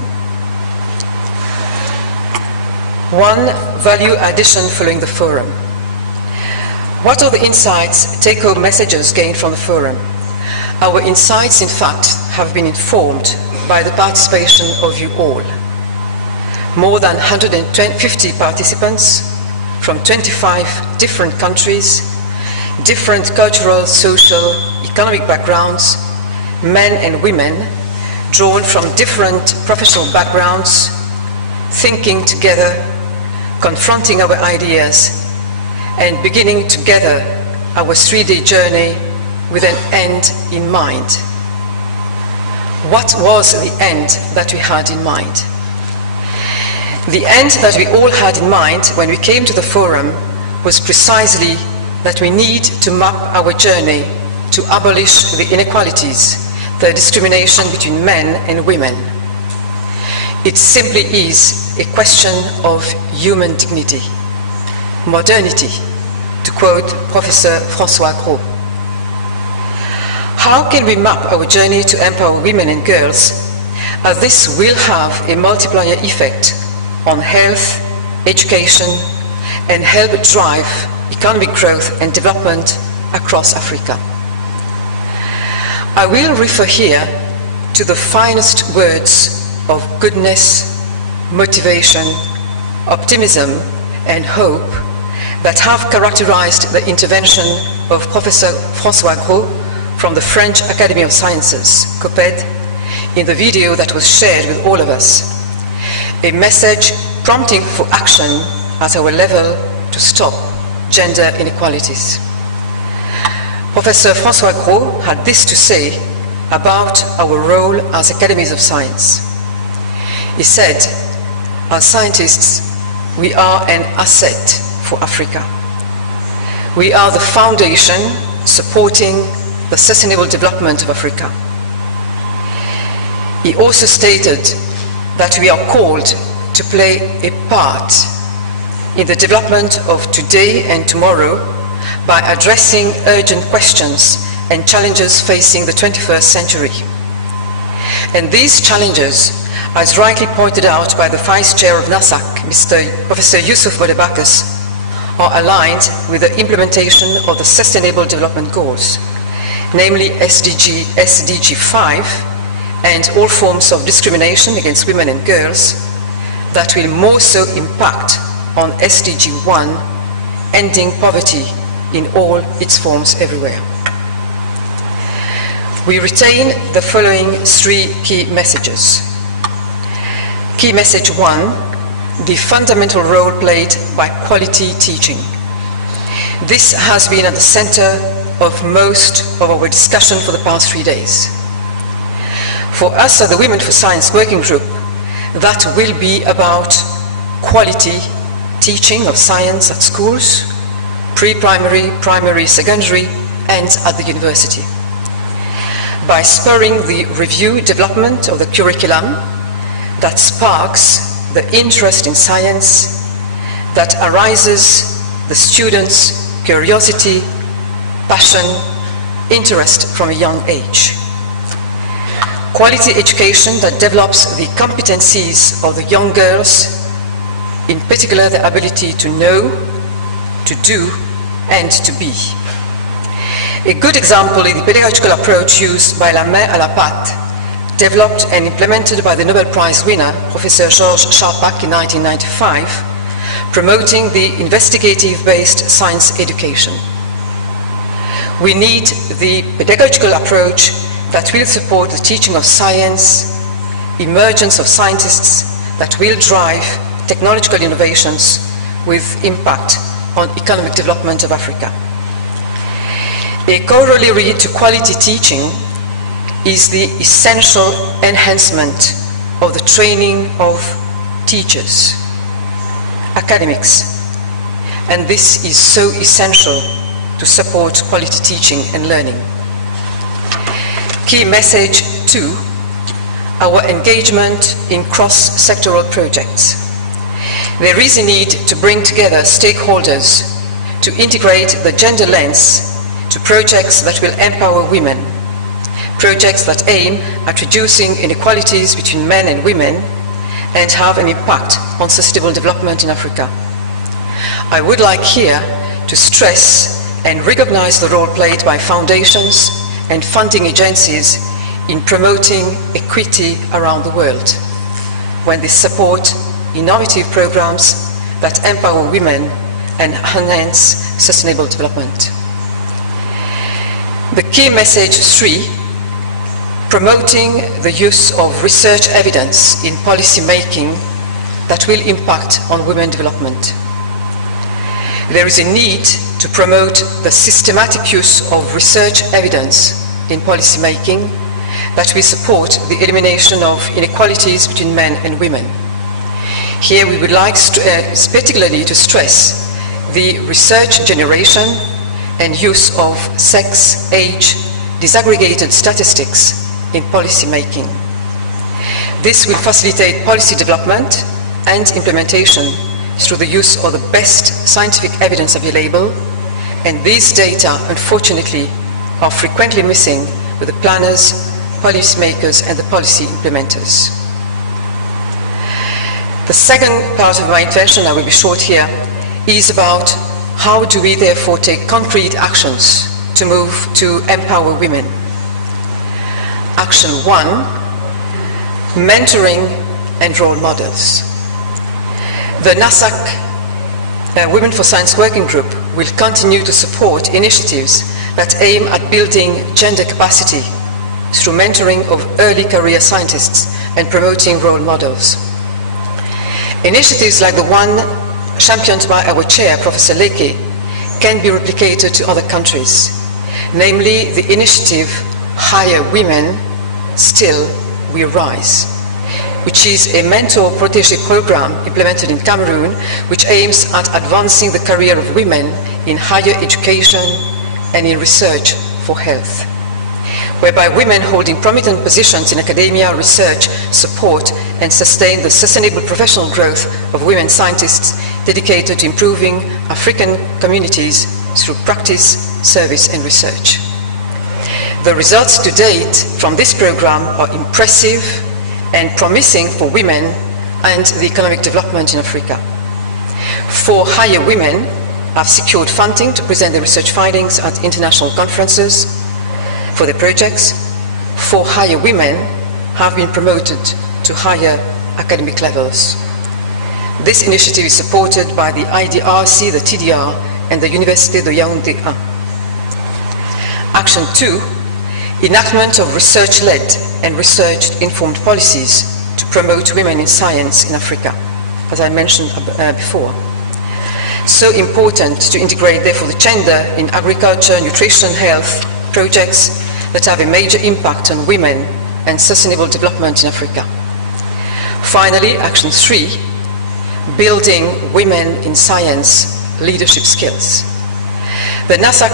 1, value addition following the forum. What are the insights, take-home messages gained from the forum? Our insights, in fact, have been informed by the participation of you all. More than 150 participants from 25 different countries, different cultural, social, economic backgrounds, men and women, drawn from different professional backgrounds, thinking together, confronting our ideas, and beginning together our 3-day journey with an end in mind. What was the end that we had in mind? The end that we all had in mind when we came to the forum was precisely that we need to map our journey to abolish the inequalities, the discrimination between men and women. It simply is a question of human dignity, modernity, to quote Professor François Gros. How can we map our journey to empower women and girls, as this will have a multiplier effect on health, education, and help drive economic growth and development across Africa? I will refer here to the finest words of goodness, motivation, optimism, and hope that have characterized the intervention of Professor François Gros from the French Academy of Sciences, COPED, in the video that was shared with all of us. A message prompting for action at our level to stop gender inequalities. Professor François Gros had this to say about our role as academies of science. He said, as scientists, we are an asset for Africa. We are the foundation supporting the sustainable development of Africa. He also stated that we are called to play a part in the development of today and tomorrow by addressing urgent questions and challenges facing the 21st century. And these challenges, as rightly pointed out by the Vice Chair of Nasac, Professor Yusuf Bodebakas, are aligned with the implementation of the Sustainable Development Goals, namely SDG 5, and all forms of discrimination against women and girls, that will more so impact on SDG 1, ending poverty in all its forms everywhere. We retain the following 3 key messages. Key message 1, the fundamental role played by quality teaching. This has been at the center of most of our discussion for the past 3 days. For us at the Women for Science Working Group, that will be about quality teaching of science at schools, pre-primary, primary, secondary, and at the university. by spurring the review development of the curriculum that sparks the interest in science, that arises the students' curiosity, passion, interest from a young age. Quality education that develops the competencies of the young girls, in particular the ability to know, to do, and to be. A good example is the pedagogical approach used by La Main à la Pâte, developed and implemented by the Nobel Prize winner, Professor Georges Charpak in 1995, promoting the investigative-based science education. We need the pedagogical approach that will support the teaching of science, emergence of scientists that will drive technological innovations with impact on economic development of Africa. A corollary to quality teaching is the essential enhancement of the training of teachers, academics, and this is so essential to support quality teaching and learning. Key message 2, our engagement in cross-sectoral projects. There is a need to bring together stakeholders to integrate the gender lens to projects that will empower women, projects that aim at reducing inequalities between men and women and have an impact on sustainable development in Africa. I would like here to stress and recognize the role played by foundations and funding agencies in promoting equity around the world, when they support innovative programs that empower women and enhance sustainable development. The key message 3, promoting the use of research evidence in policy making that will impact on women development. There is a need to promote the systematic use of research evidence in policy making that will support the elimination of inequalities between men and women. Here we would like particularly to stress the research generation and use of sex, age, disaggregated statistics in policy making. This will facilitate policy development and implementation through the use of the best scientific evidence available, and these data, unfortunately, are frequently missing with the planners, policymakers, and the policy implementers. The second part of my intervention, I will be short here, is about how do we therefore take concrete actions to move to empower women. Action 1, mentoring and role models. The Nasac Women for Science Working Group will continue to support initiatives that aim at building gender capacity through mentoring of early career scientists and promoting role models. Initiatives like the one championed by our chair, Professor Leke, can be replicated to other countries, namely the initiative Hire Women, Still We Rise, which is a mentor protégé program implemented in Cameroon, which aims at advancing the career of women in higher education and in research for health, whereby women holding prominent positions in academia, research, support, and sustain the sustainable professional growth of women scientists dedicated to improving African communities through practice, service, and research. The results to date from this program are impressive and promising for women and the economic development in Africa. For Hire Women have secured funding to present their research findings at international conferences for their projects. For Hire Women have been promoted to higher academic levels. This initiative is supported by the IDRC, the TDR, and the Université de Yaoundé 1. Action 2, enactment of research-led and research-informed policies to promote women in science in Africa, as I mentioned before. So important to integrate, therefore, the gender in agriculture, nutrition, health projects that have a major impact on women and sustainable development in Africa. Finally, Action 3, building women in science leadership skills. The Nasac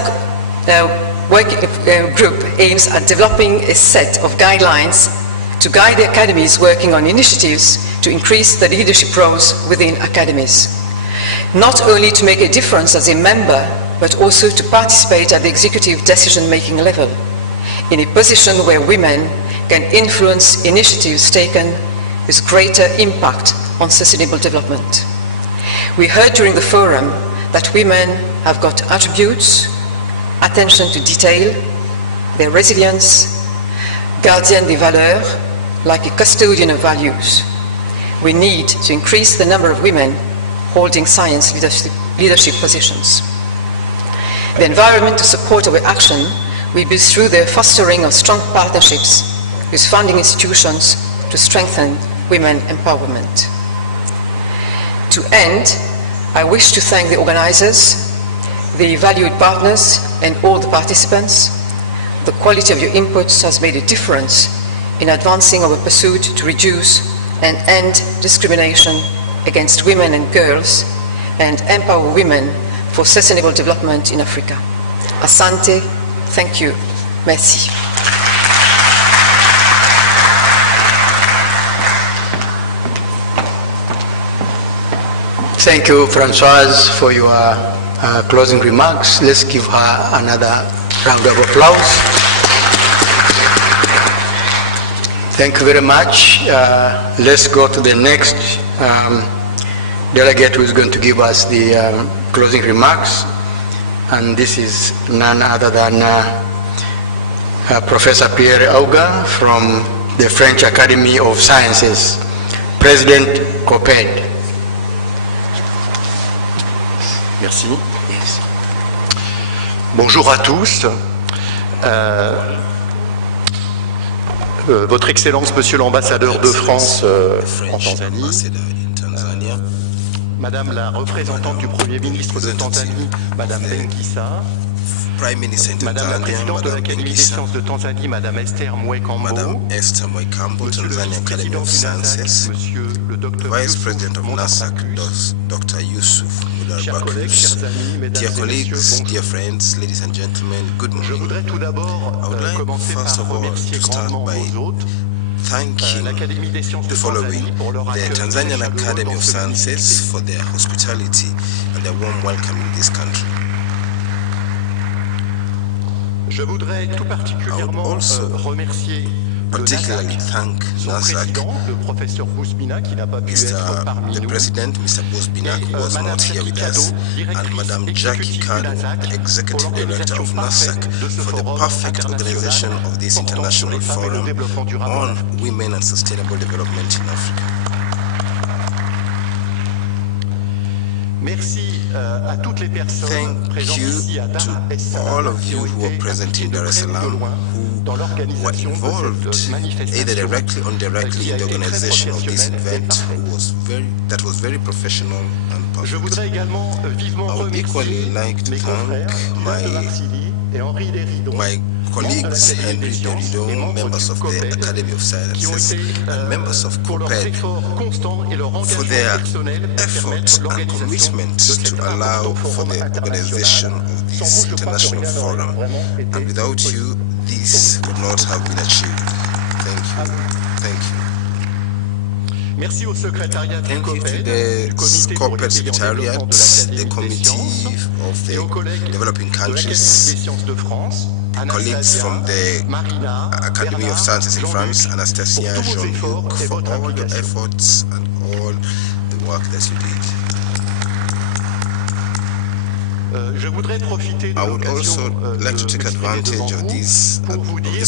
group aims at developing a set of guidelines to guide the academies working on initiatives to increase the leadership roles within academies. Not only to make a difference as a member, but also to participate at the executive decision-making level, in a position where women can influence initiatives taken with greater impact on sustainable development. We heard during the forum that women have got attributes, attention to detail, their resilience, gardien des valeurs, like a custodian of values. We need to increase the number of women holding science leadership positions. The environment to support our action will be through the fostering of strong partnerships with funding institutions to strengthen women empowerment. To end, I wish to thank the organizers, the valued partners, and all the participants. The quality of your inputs has made a difference in advancing our pursuit to reduce and end discrimination against women and girls and empower women for sustainable development in Africa. Asante, thank you, merci. Thank you, Françoise, for your closing remarks. Let's give her another round of applause. Thank you very much. Let's go to the next delegate who is going to give us the closing remarks. And this is none other than Professor Pierre Auga from the French Academy of Sciences, President COPED. Merci. Bonjour à tous. Votre Excellence, Monsieur l'ambassadeur de France en Tanzanie, Madame la représentante du Premier ministre de Tanzanie, Madame Benkissa, Madame la présidente de l'Académie des sciences de Tanzanie, Madame Esther Mwekambo, Monsieur le vice-président du Nasac, Monsieur le docteur Vice President of Nasac, Dr. Yusuf Mudarbakus. Dear colleagues, dear friends, ladies and gentlemen, good morning. I would like first of all to start by thanking the following: the Tanzanian Academy of Sciences for their hospitality and their warm welcome in this country. Je voudrais tout particulièrement remercier particularly thank Nasac, the President, Mr. Bousbina, who was not here with us, and Madame Jackie Kado, Executive Director of Nasac, for the perfect organization of this international forum on women and sustainable development in Africa. Thank you to all of you who are present in Dar es Salaam, who were involved either directly or indirectly in the organization of this event, that was very professional and perfect. I would equally like to thank my colleagues, Henry Derido, members of the Academy of Sciences, and members of COPED, for their efforts and commitment to allow for the organization of this international forum. And without you, this would not have been achieved. Thank you. Thank you. Thank you to the corporate secretariat, the committee of the developing countries, colleagues from the Academy of Sciences in France, Anastasia, Jean-Luc, for all your efforts and all the work that you did. I would also like to take advantage of this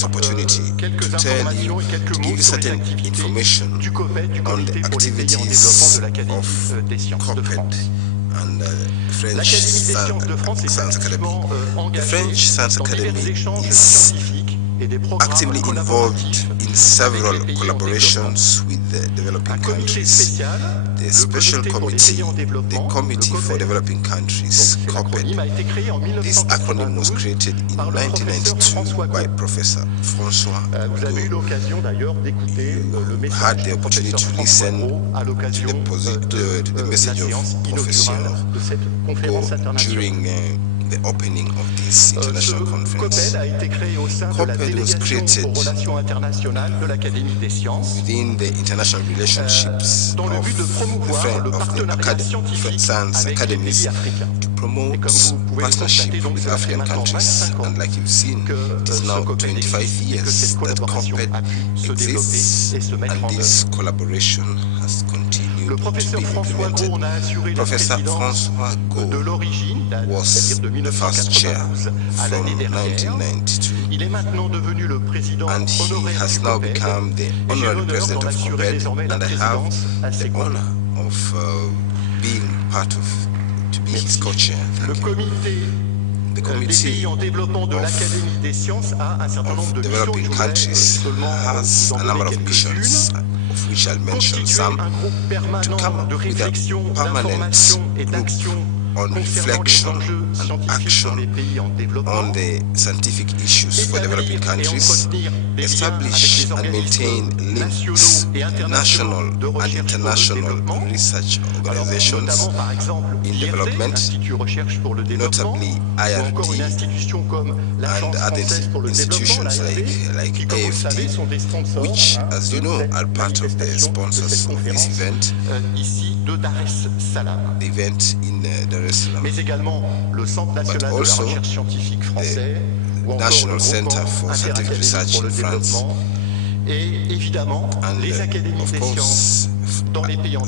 opportunity to tell you, to give you certain information on the activities of COPED and French Science Academy. The French Science Academy is actively involved in several collaborations with the developing countries. The Special Committee, the Committee for Developing Countries, COPED, this acronym was created in 1992 by Professor François. You had the opportunity to listen to the message of Professor during the opening of this international conference. COPED was created within the international relationships of the science academies to promote partnership with African countries. And like you've seen, it is now 25 years that COPED exists, and this collaboration has continued to be implemented. Professor François Go was the first chair from 1992, and he has now become the honorary president of COPED, and I have the honor of being part of, to be his co-chair. The Committee of Developing Countries has a number of missions, of which I'll mention some, to come up with a permanent group on reflection and action on the scientific issues for developing countries, establish and maintain links to national and international research organizations in development, notably IRD and other institutions like AFD, which, as you know, are part of the sponsors of this event, the event in Dar es Salaam, but also the National Center for Scientific Research in France, and of course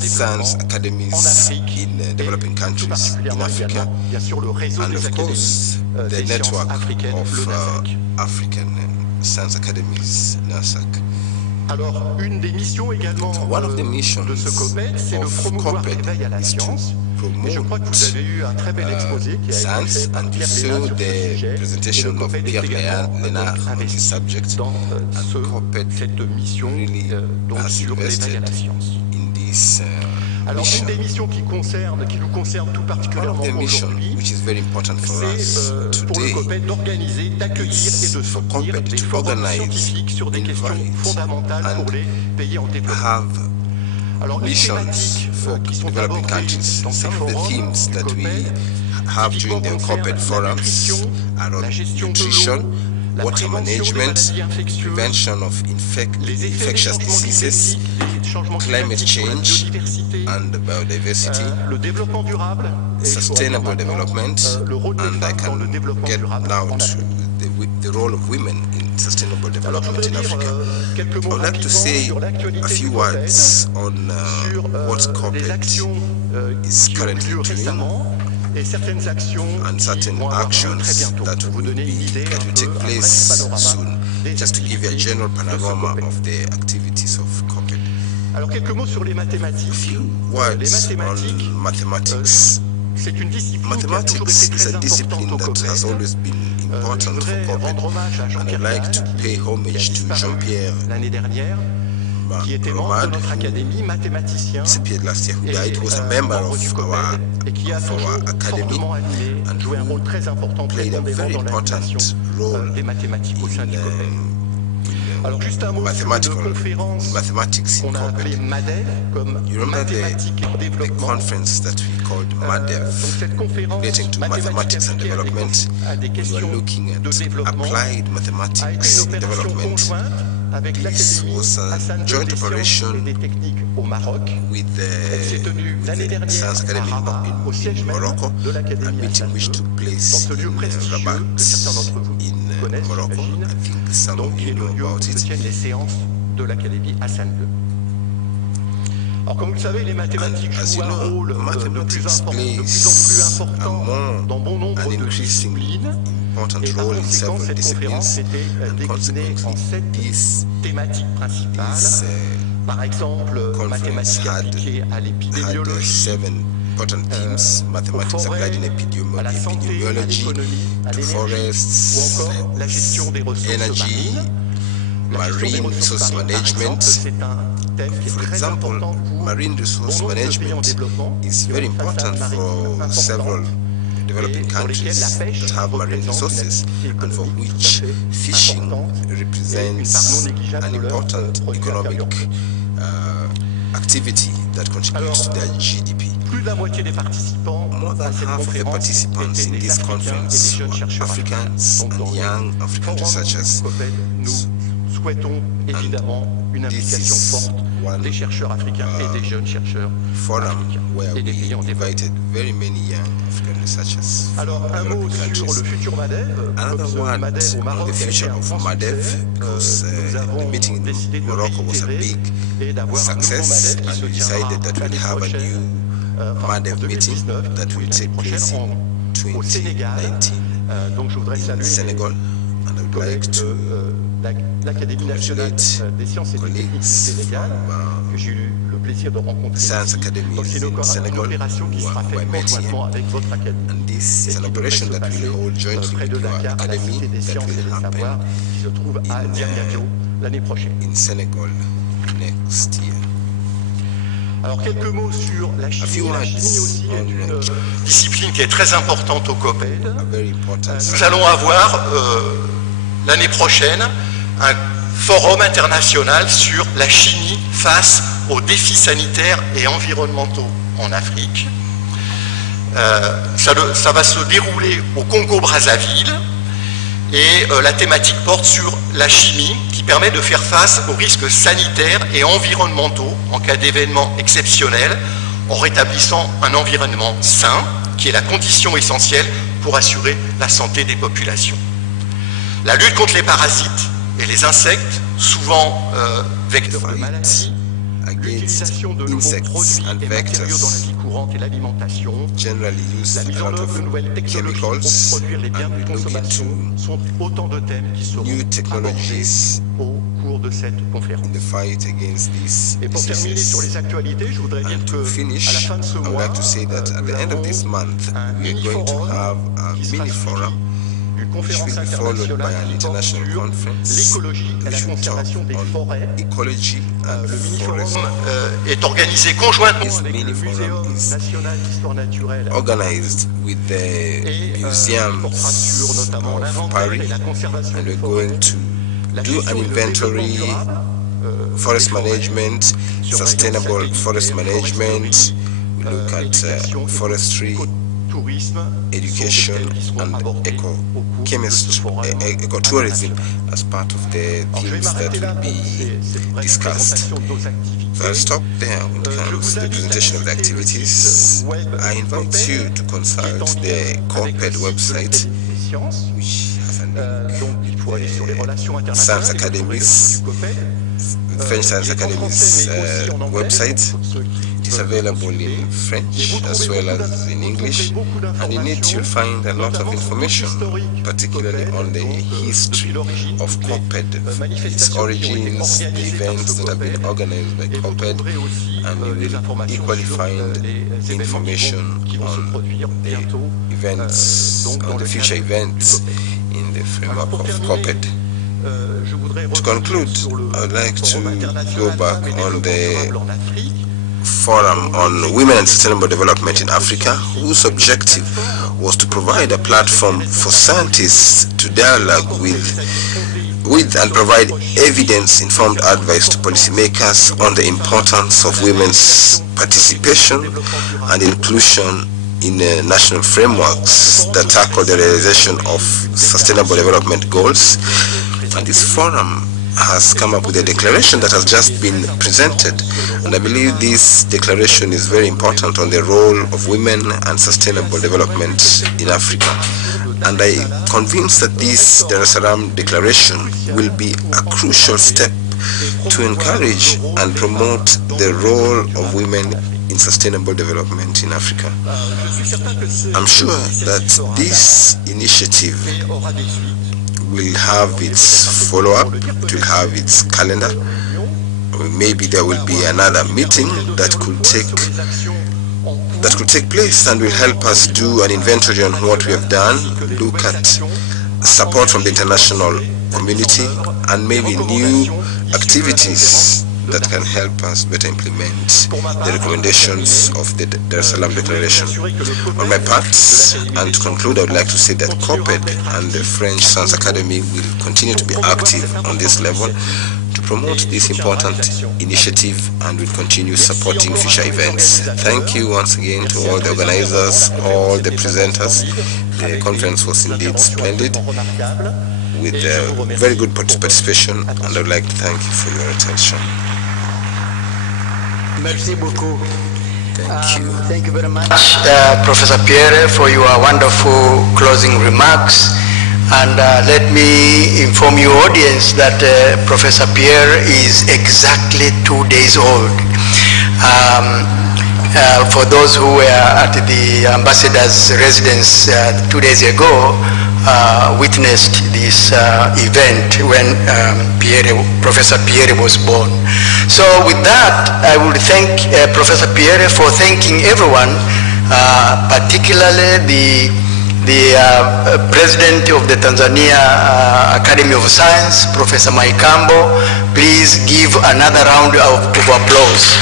science academies in developing countries in Africa, and of course the network of African science academies, Nasac. One of the missions of COPED is to promote science, and you saw the presentation of Pierre Lénard on this subject, and COPED really has invested in this mission. One of the missions which is very important for us today is for COPED to organize, invite, and have missions for developing countries. Some of the themes that we have during the COPED forums are on nutrition, water management, prevention of infectious diseases, climate change and biodiversity, sustainable development, and I can get now to the role of women in sustainable development in Africa. I would like to say a few words on what COPED is currently doing and certain actions that will take place soon, just to give you a general panorama of the activities of COPED. A few words on mathematics. Mathematics is a discipline that has always been important for COPED, and I'd like to pay homage to Jean-Pierre Romad, who disappeared last year, who died, who was a member of our academy and who played a very important role in mathematics in COPED. You remember the conference that we called MADEV, relating to mathematics and development. We were looking at applied mathematics in development. This was a joint operation with the Science Academy in Morocco, a meeting which took place in Rabat in Morocco. I think some of you know about it. And as you know, mathematics plays a more and increasingly important role in several disciplines, and consequently this conference had 7 important themes: mathematics applied in epidemiology, to forests, energy, marine resource management. For example, marine resource management is very important for several developing countries that have marine resources and for which fishing represents an important economic activity that contributes to their GDP. More than half of the participants in this conference were Africans and young African researchers. Une implication forte des chercheurs africains et des jeunes chercheurs africains et des pays en développement. Alors, un mot sur le futur MADEV. Another word on the future of MADEV, because the meeting in Morocco was a big success, and we decided that we'd have a new MADEV meeting that will take place in 2019 in Senegal, and I would like to l'Académie nationale des sciences et techniques sénégales, que j'ai eu le plaisir de rencontrer. Donc c'est une opération qui sera faite conjointement avec votre académie. This is an operation that will hold jointly with your academy that will happen qui se trouve à Diamniadio l'année prochaine. In Senegal next year. Alors quelques mots sur la chimie. La chimie aussi est une discipline qui est très importante au COPED. Nous allons avoir l'année prochaine un forum international sur la chimie face aux défis sanitaires et environnementaux en Afrique. Ça va se dérouler au Congo-Brazzaville et la thématique porte sur la chimie qui permet de faire face aux risques sanitaires et environnementaux en cas d'événements exceptionnels en rétablissant un environnement sain qui est la condition essentielle pour assurer la santé des populations. La lutte contre les parasites et les insectes, souvent vecteurs de maladies, l'utilisation de nouveaux produits et matériaux dans la vie courante et l'alimentation, la mise en œuvre de nouvelles technologies pour produire les biens de consommation sont autant de thèmes qui seront abordés au cours de cette conférence. Et pour terminer sur les actualités, je voudrais dire qu'à la fin de ce mois, nous avons un mini-forum qui sera suivi une conférence internationale sur l'écologie et la conservation des forêts. Le mini-forum est organisé conjointement avec le Muséum national d'histoire naturelle with the Museum of Paris, and we're going to do an inventory, forest management, sustainable forest management. We look at forestry, education, and ecotourism as part of the themes that will be discussed. So I'll stop there when it comes to the presentation of the activities. I invite you to consult the COPED website, which has a link, Science Academies, French Science Academies website. It is available in French as well as in English, and in it you'll find a lot of information, particularly on the history of COPED, its origins, the events that have been organized by COPED, and you will equally find information on the events, on the future events in the framework of COPED. To conclude, I would like to go back on the Forum on Women and Sustainable Development in Africa, whose objective was to provide a platform for scientists to dialogue with and provide evidence-informed advice to policymakers on the importance of women's participation and inclusion in national frameworks that tackle the realization of sustainable development goals. And this forum has come up with a declaration that has just been presented, and I believe this declaration is very important on the role of women and sustainable development in Africa. And I am convinced that this Dar es Salaam declaration will be a crucial step to encourage and promote the role of women in sustainable development in Africa. I'm sure that this initiative will have its follow-up, it will have its calendar. Maybe there will be another meeting that could take place and will help us do an inventory on what we have done, look at support from the international community, and maybe new activities that can help us better implement the recommendations of the Dar es Salaam Declaration. On my part, and to conclude, I would like to say that COPED and the French Science Academy will continue to be active on this level to promote this important initiative and will continue supporting future events. Thank you once again to all the organizers, all the presenters. The conference was indeed splendid, with very good participation, and I would like to thank you for your attention. Merci beaucoup. Thank you very much, Professor Pierre, for your wonderful closing remarks. And let me inform your audience that Professor Pierre is exactly 2 days old. For those who were at the ambassador's residence 2 days ago, witnessed this event when Professor Pierre was born. So with that, I would thank Professor Pierre for thanking everyone, particularly the President of the Tanzania Academy of Science, Professor Maikambo. Please give another round of applause.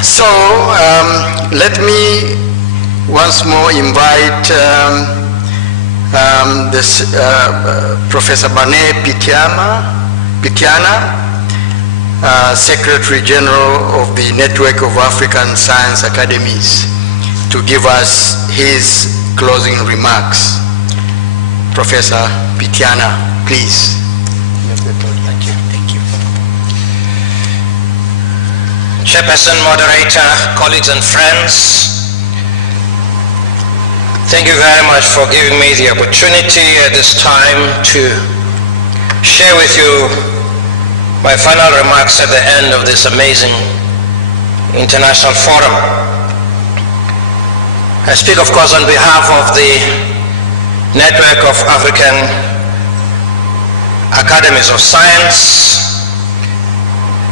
So let me once more invite Professor Bane Pityana, Secretary General of the Network of African Science Academies, to give us his closing remarks. Professor Pityana, please. Thank you. Chairperson, moderator, colleagues and friends, thank you very much for giving me the opportunity at this time to share with you my final remarks at the end of this amazing international forum. I speak, of course, on behalf of the Network of African Academies of Science,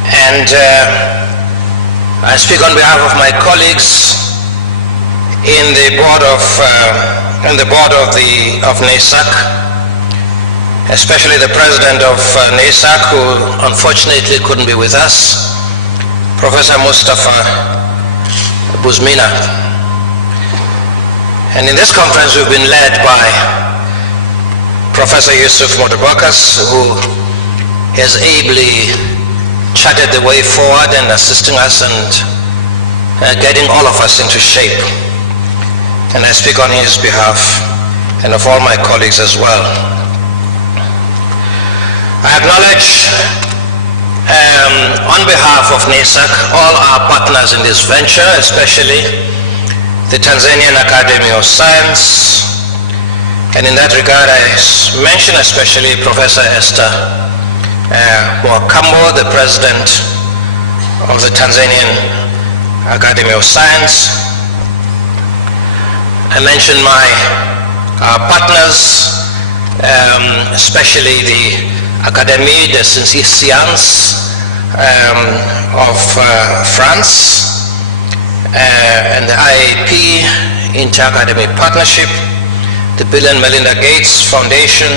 and I speak on behalf of my colleagues in the board of Nasac, especially the president of Nasac, who unfortunately couldn't be with us, Professor Mustafa Buzmina. And in this conference we've been led by Professor Yusuf Motobakas, who has ably charted the way forward and assisting us and getting all of us into shape. And I speak on his behalf and of all my colleagues as well. I acknowledge on behalf of Nasac all our partners in this venture, especially the Tanzanian Academy of Science, and in that regard I mention especially Professor Esther Mwakambo, the President of the Tanzanian Academy of Science. I mention my partners, especially the Académie des Sciences of France, and the IAP, Inter-Academic Partnership, the Bill and Melinda Gates Foundation,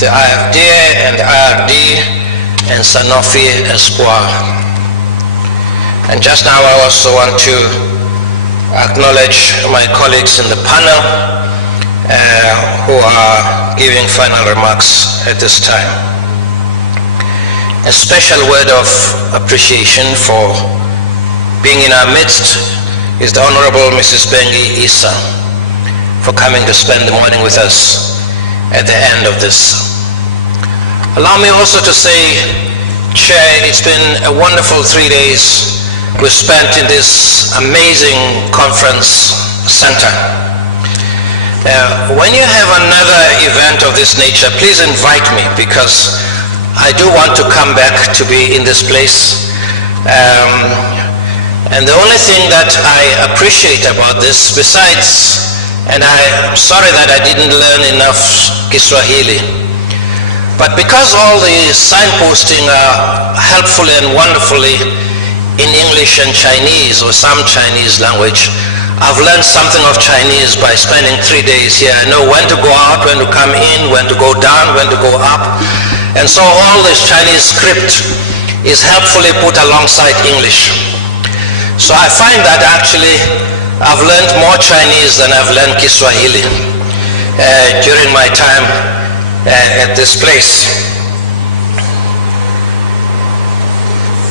the IFD and the IRD, and Sanofi Espoir. And just now I also want to acknowledge my colleagues in the panel who are giving final remarks at this time. A special word of appreciation for being in our midst is the Honorable Mrs. Bengi Issa, for coming to spend the morning with us at the end of this. Allow me also to say, Chair, it's been a wonderful 3 days we spent in this amazing conference center. When you have another event of this nature, please invite me, because I do want to come back to be in this place. And the only thing that I appreciate about this, besides, and I'm sorry that I didn't learn enough Kiswahili, but because all the signposting are helpfully and wonderfully in English and Chinese, or some Chinese language, I've learned something of Chinese by spending 3 days here. I know when to go out, when to come in, when to go down, when to go up. And so all this Chinese script is helpfully put alongside English. So I find that actually I've learned more Chinese than I've learned Kiswahili during my time at this place.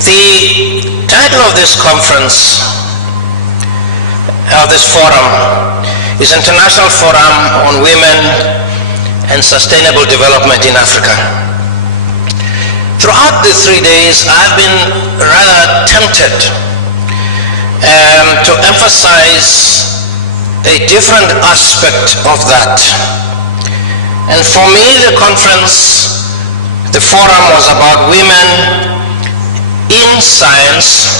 The title of this conference, of this forum, is International Forum on Women and Sustainable Development in Africa. Throughout the 3 days, I've been rather tempted to emphasize a different aspect of that. And for me, the conference, the forum was about women in science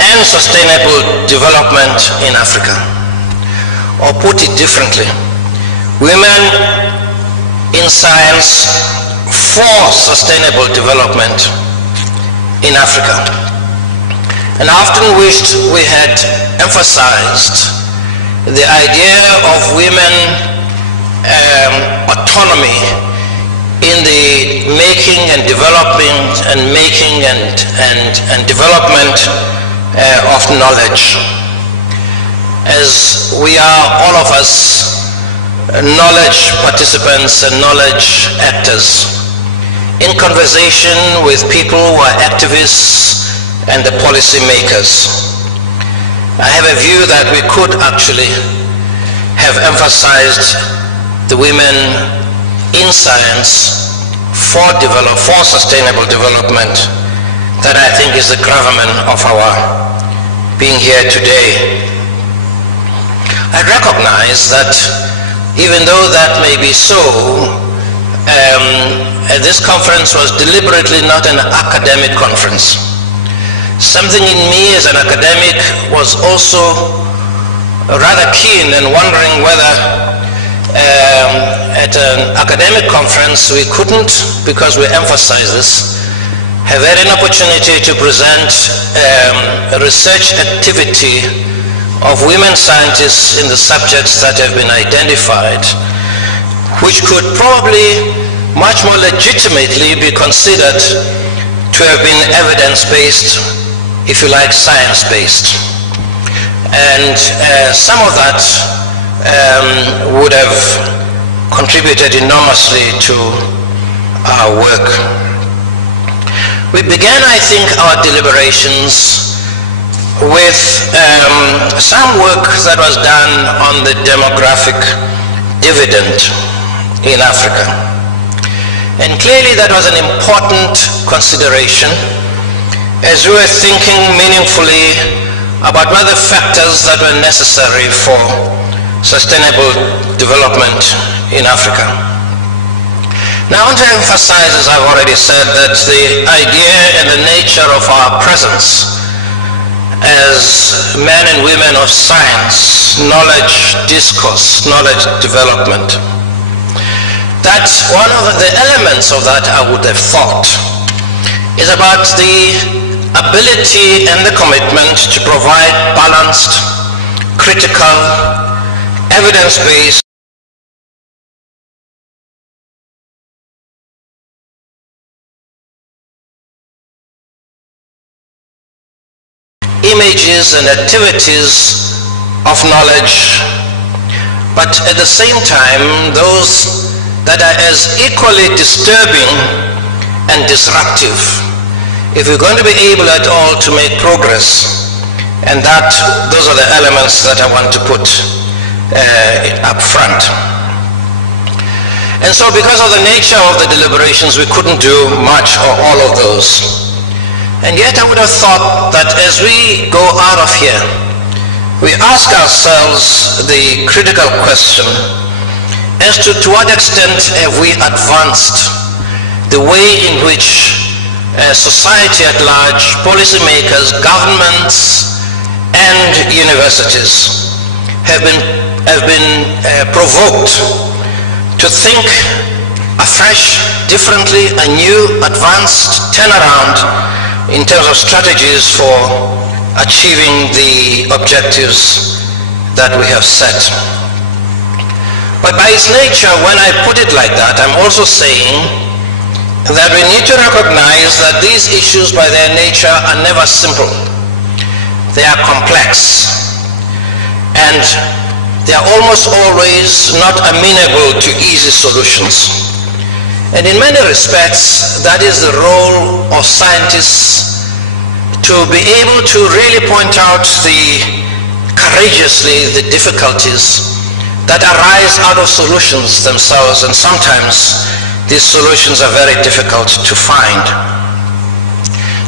and sustainable development in Africa. Or put it differently, women in science for sustainable development in Africa. And I often wished we had emphasized the idea of women autonomy in the making and development and development of knowledge. As we are, all of us, knowledge participants and knowledge actors in conversation with people who are activists and the policy makers. I have a view that we could actually have emphasized the women in science for sustainable development. That I think is the gravamen of our being here today. I recognize that even though that may be so, this conference was deliberately not an academic conference. Something in me as an academic was also rather keen and wondering whether at an academic conference we couldn't, because we emphasize this, have had an opportunity to present a research activity of women scientists in the subjects that have been identified, which could probably much more legitimately be considered to have been evidence-based, if you like, science-based. And some of that would have contributed enormously to our work. We began, I think, our deliberations with some work that was done on the demographic dividend in Africa. And clearly that was an important consideration as we were thinking meaningfully about what the factors that were necessary for sustainable development in Africa. Now I want to emphasize, as I've already said, that the idea and the nature of our presence as men and women of science, knowledge discourse, knowledge development, that one of the elements of that, I would have thought, is about the ability and the commitment to provide balanced, critical, evidence-based images and activities of knowledge, but at the same time those that are as equally disturbing and disruptive if we're going to be able at all to make progress. And those are the elements that I want to put up front. And so because of the nature of the deliberations, we couldn't do much or all of those. And yet I would have thought that as we go out of here, we ask ourselves the critical question as to what extent have we advanced the way in which society at large, policymakers, governments, and universities have been provoked to think afresh, differently, anew, advanced, turnaround in terms of strategies for achieving the objectives that we have set. But by its nature, when I put it like that, I'm also saying that we need to recognize that these issues by their nature are never simple. They are complex. And they are almost always not amenable to easy solutions. And in many respects, that is the role of scientists, to be able to really point out courageously the difficulties that arise out of solutions themselves, and sometimes these solutions are very difficult to find.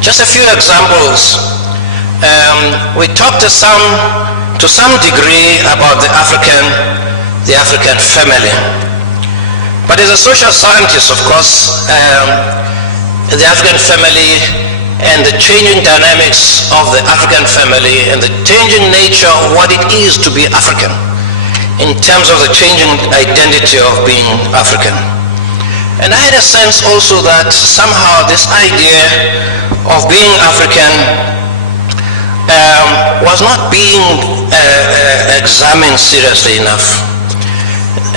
Just a few examples. We talked to some degree about the African family. But as a social scientist, of course, the African family and the changing dynamics of the African family and the changing nature of what it is to be African in terms of the changing identity of being African. And I had a sense also that somehow this idea of being African was not being examined seriously enough.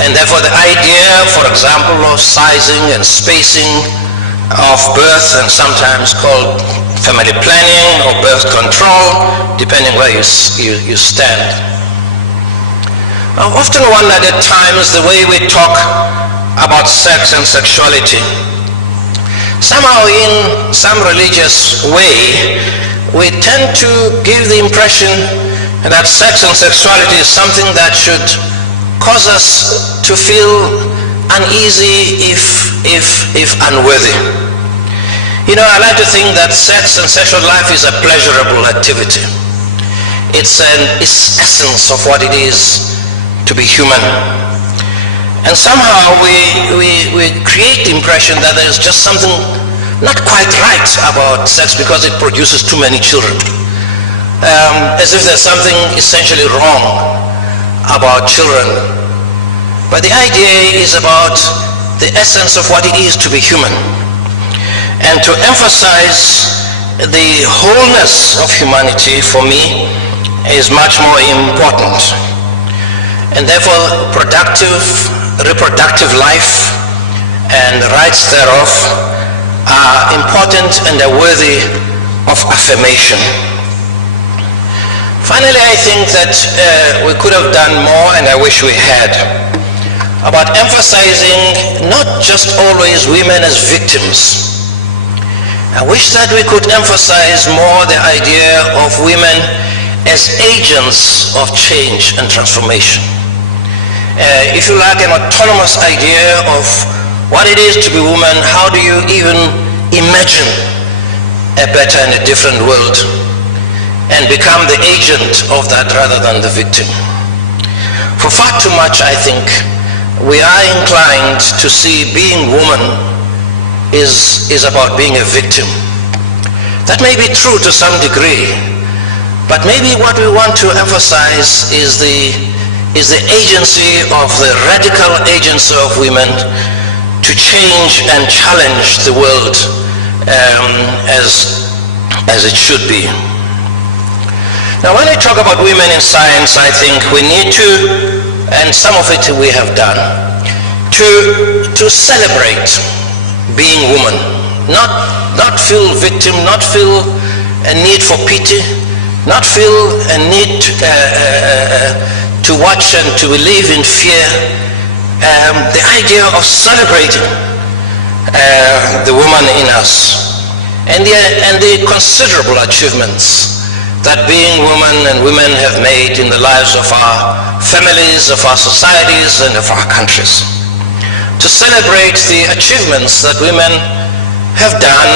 And therefore the idea, for example, of sizing and spacing of birth, and sometimes called family planning or birth control, depending where you stand. I've often wondered at times the way we talk about sex and sexuality. Somehow in some religious way, we tend to give the impression that sex and sexuality is something that should cause us to feel uneasy if unworthy. You know, I like to think that sex and sexual life is a pleasurable activity. It's an essence of what it is to be human. And somehow we create the impression that there's just something not quite right about sex because it produces too many children. As if there's something essentially wrong about children. But the idea is about the essence of what it is to be human. And to emphasize the wholeness of humanity, for me, is much more important. And therefore, reproductive life and rights thereof are important and are worthy of affirmation. Finally, I think that we could have done more, and I wish we had, about emphasizing not just always women as victims. I wish that we could emphasize more the idea of women as agents of change and transformation. If you like, an autonomous idea of what it is to be woman, how do you even imagine a better and a different world and become the agent of that rather than the victim. For far too much, I think, we are inclined to see being woman is about being a victim. That may be true to some degree, but maybe what we want to emphasize is the agency of the radical agency of women to change and challenge the world as it should be. Now, when I talk about women in science, I think we need to, and some of it we have done, to celebrate being woman, not feel victim, not feel a need for pity, not feel a need to watch and to live in fear. The idea of celebrating the woman in us and the considerable achievements that being woman and women have made in the lives of our families, of our societies, and of our countries. To celebrate the achievements that women have done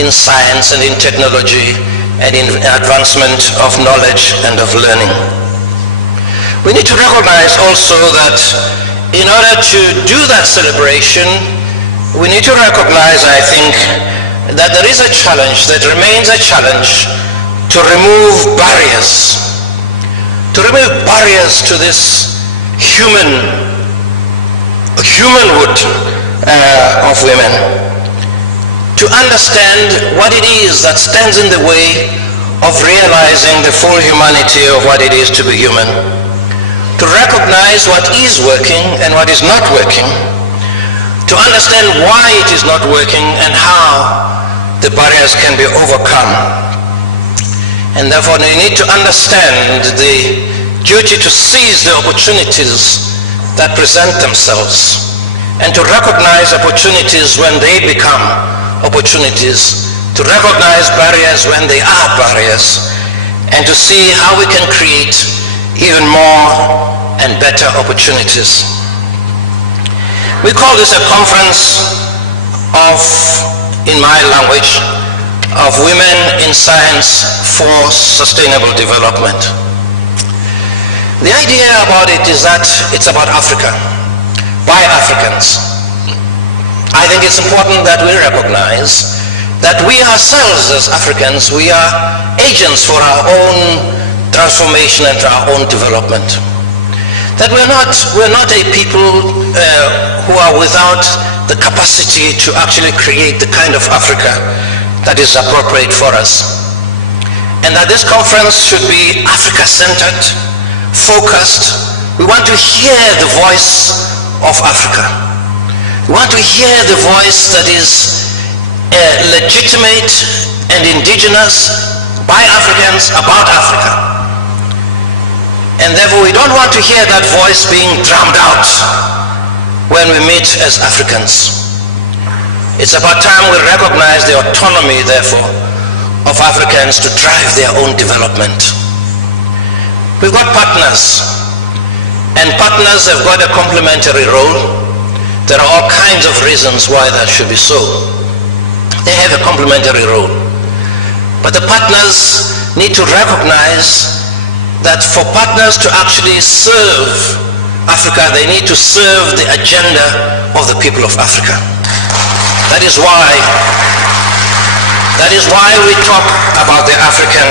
in science and in technology and in advancement of knowledge and of learning. We need to recognize also that in order to do that celebration, we need to recognize, I think, that there is a challenge, that remains a challenge, to remove barriers to this humanhood of women, to understand what it is that stands in the way of realizing the full humanity of what it is to be human, to recognize what is working and what is not working, to understand why it is not working and how the barriers can be overcome. And therefore we need to understand the duty to seize the opportunities that present themselves and to recognize opportunities when they become opportunities, to recognize barriers when they are barriers, and to see how we can create even more and better opportunities. We call this a conference of, in my language, of women in science for sustainable development. The idea about it is that it's about Africa, by Africans. I think it's important that we recognize that we ourselves as Africans, we are agents for our own transformation and our own development. That we're not a people who are without the capacity to actually create the kind of Africa that is appropriate for us. And that this conference should be Africa-centered, focused. We want to hear the voice of Africa. We want to hear the voice that is legitimate and indigenous by Africans about Africa. And therefore we don't want to hear that voice being drowned out when we meet as Africans. It's about time we recognize the autonomy, therefore, of Africans to drive their own development. We've got partners, and partners have got a complementary role. There are all kinds of reasons why that should be so. They have a complementary role. But the partners need to recognize that for partners to actually serve Africa, they need to serve the agenda of the people of Africa. That is why we talk about the African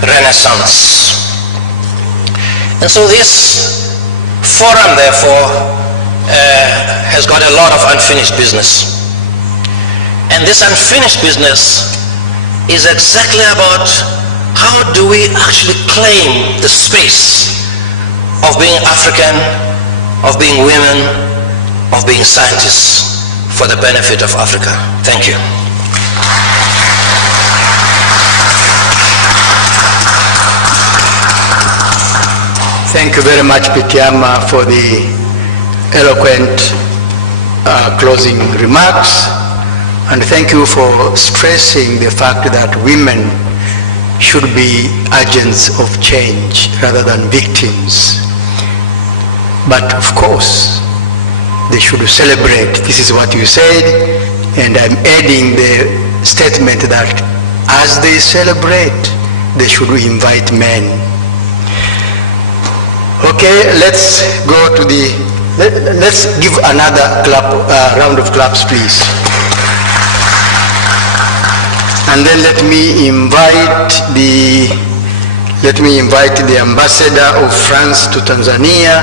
Renaissance. And so this forum, therefore, has got a lot of unfinished business. And this unfinished business is exactly about how do we actually claim the space of being African, of being women, of being scientists for the benefit of Africa. Thank you. Thank you very much, Pitiama, for the eloquent closing remarks. And thank you for stressing the fact that women should be agents of change rather than victims. But of course, they should celebrate. This is what you said, and I'm adding the statement that as they celebrate, they should invite men. Okay, let's go to the, let's give another clap, round of claps, please. And then let me invite the ambassador of France to Tanzania,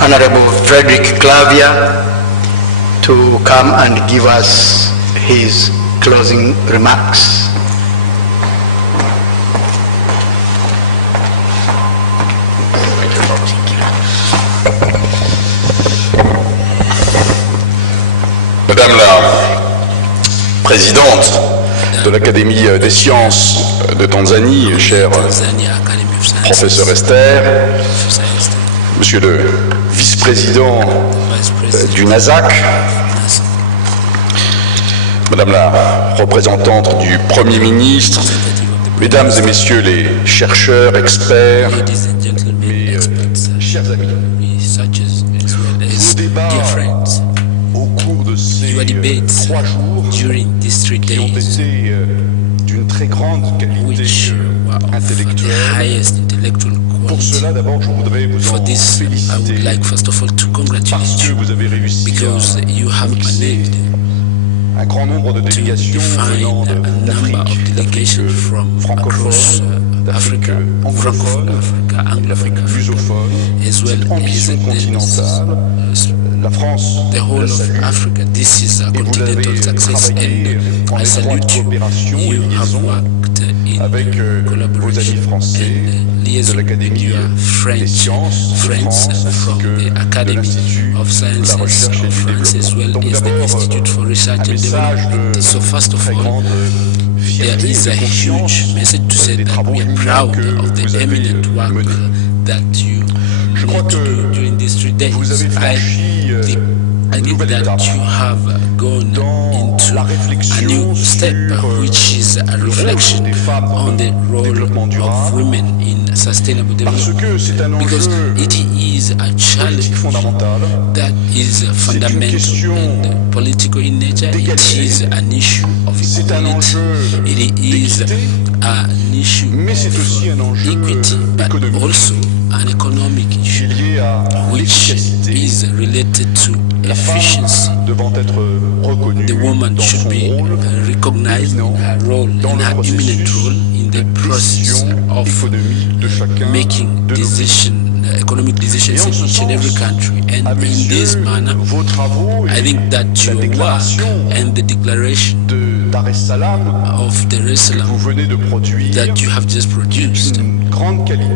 Honorable Frederick Clavier, to come and give us his closing remarks. Madame la Présidente de l'Académie des sciences de Tanzanie, cher professeur Esther, Monsieur le vice-président du Nasac, Madame la représentante du Premier ministre, Mesdames et Messieurs les chercheurs, experts, mes chers amis, vos débats au cours de ces 3 jours qui ont été d'une très grande qualité intellectuelle. Pour cela, d'abord, je voudrais vous en féliciter parce que vous avez réussi à mixer un grand nombre de délégations venant d'Afrique francophone, d'Afrique anglophone, d'Afrique lusophone, cette ambition continentale. La France le salue, et vous l'avez travaillé en étroite coopération et liaison avec vos amis français de l'Académie des sciences de France ainsi que de l'Institut de la recherche et du développement. Donc d'abord un message de très grande there is a huge message to say that we are proud of the eminent work that you need to do during these 3 days. I think that you have gone into a new step, which is a reflection on the role of women in sustainable development, because it is a challenge that is fundamental and political in nature. It is an issue of equality, it is an issue of equity, but also an economic issue, which is related to efficiency. The woman should be recognized in her role, in her eminent role in the process of making economic decisions in each and every country. And in this manner, I think that your work and the declaration of Dar es Salaam that you have just produced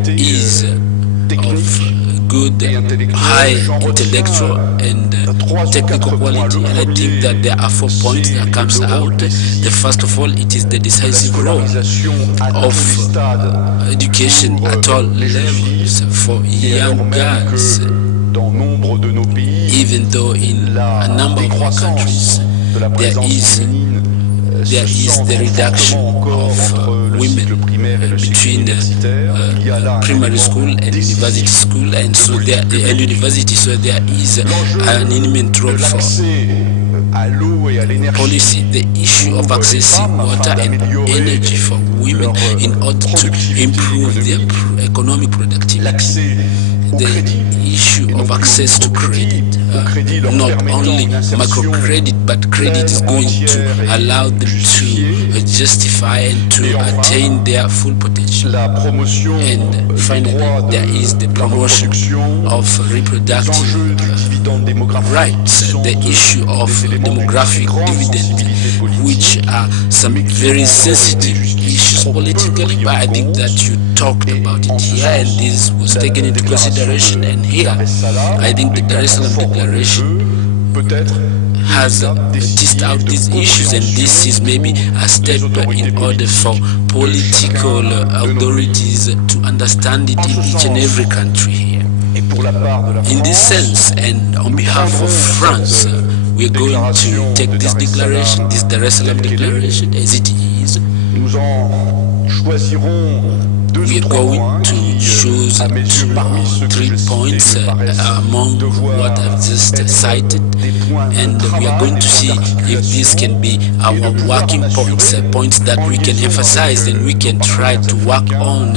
is of good, high intellectual and technical quality. And I think that there are 4 points that comes out. The first of all, it is the decisive role of education at all levels for young girls, even though in a number of our countries there is the reduction of women between primary school and university school, and so there is an immense role for policy, the issue of accessing water and energy for women in order to improve their economic productivity. The issue of access to credit, not only microcredit, but credit is going to allow them to justify and to attain their full potential. And finally, there is the promotion of reproductive rights, the issue of demographic dividend, which are some very sensitive issues politically, but I think that you talked about it here and this was taken into consideration. And here, I think the Dar es Salaam Declaration has teased out these issues, and this is maybe a step in order for political authorities to understand it in each and every country here. In this sense, and on behalf of France, we are going to take this declaration, this Dar es Salaam Declaration, as it is. We are going to choose 2 or 3 points among what I've just cited, and we are going to see if this can be our working points, points that we can emphasize and we can try to work on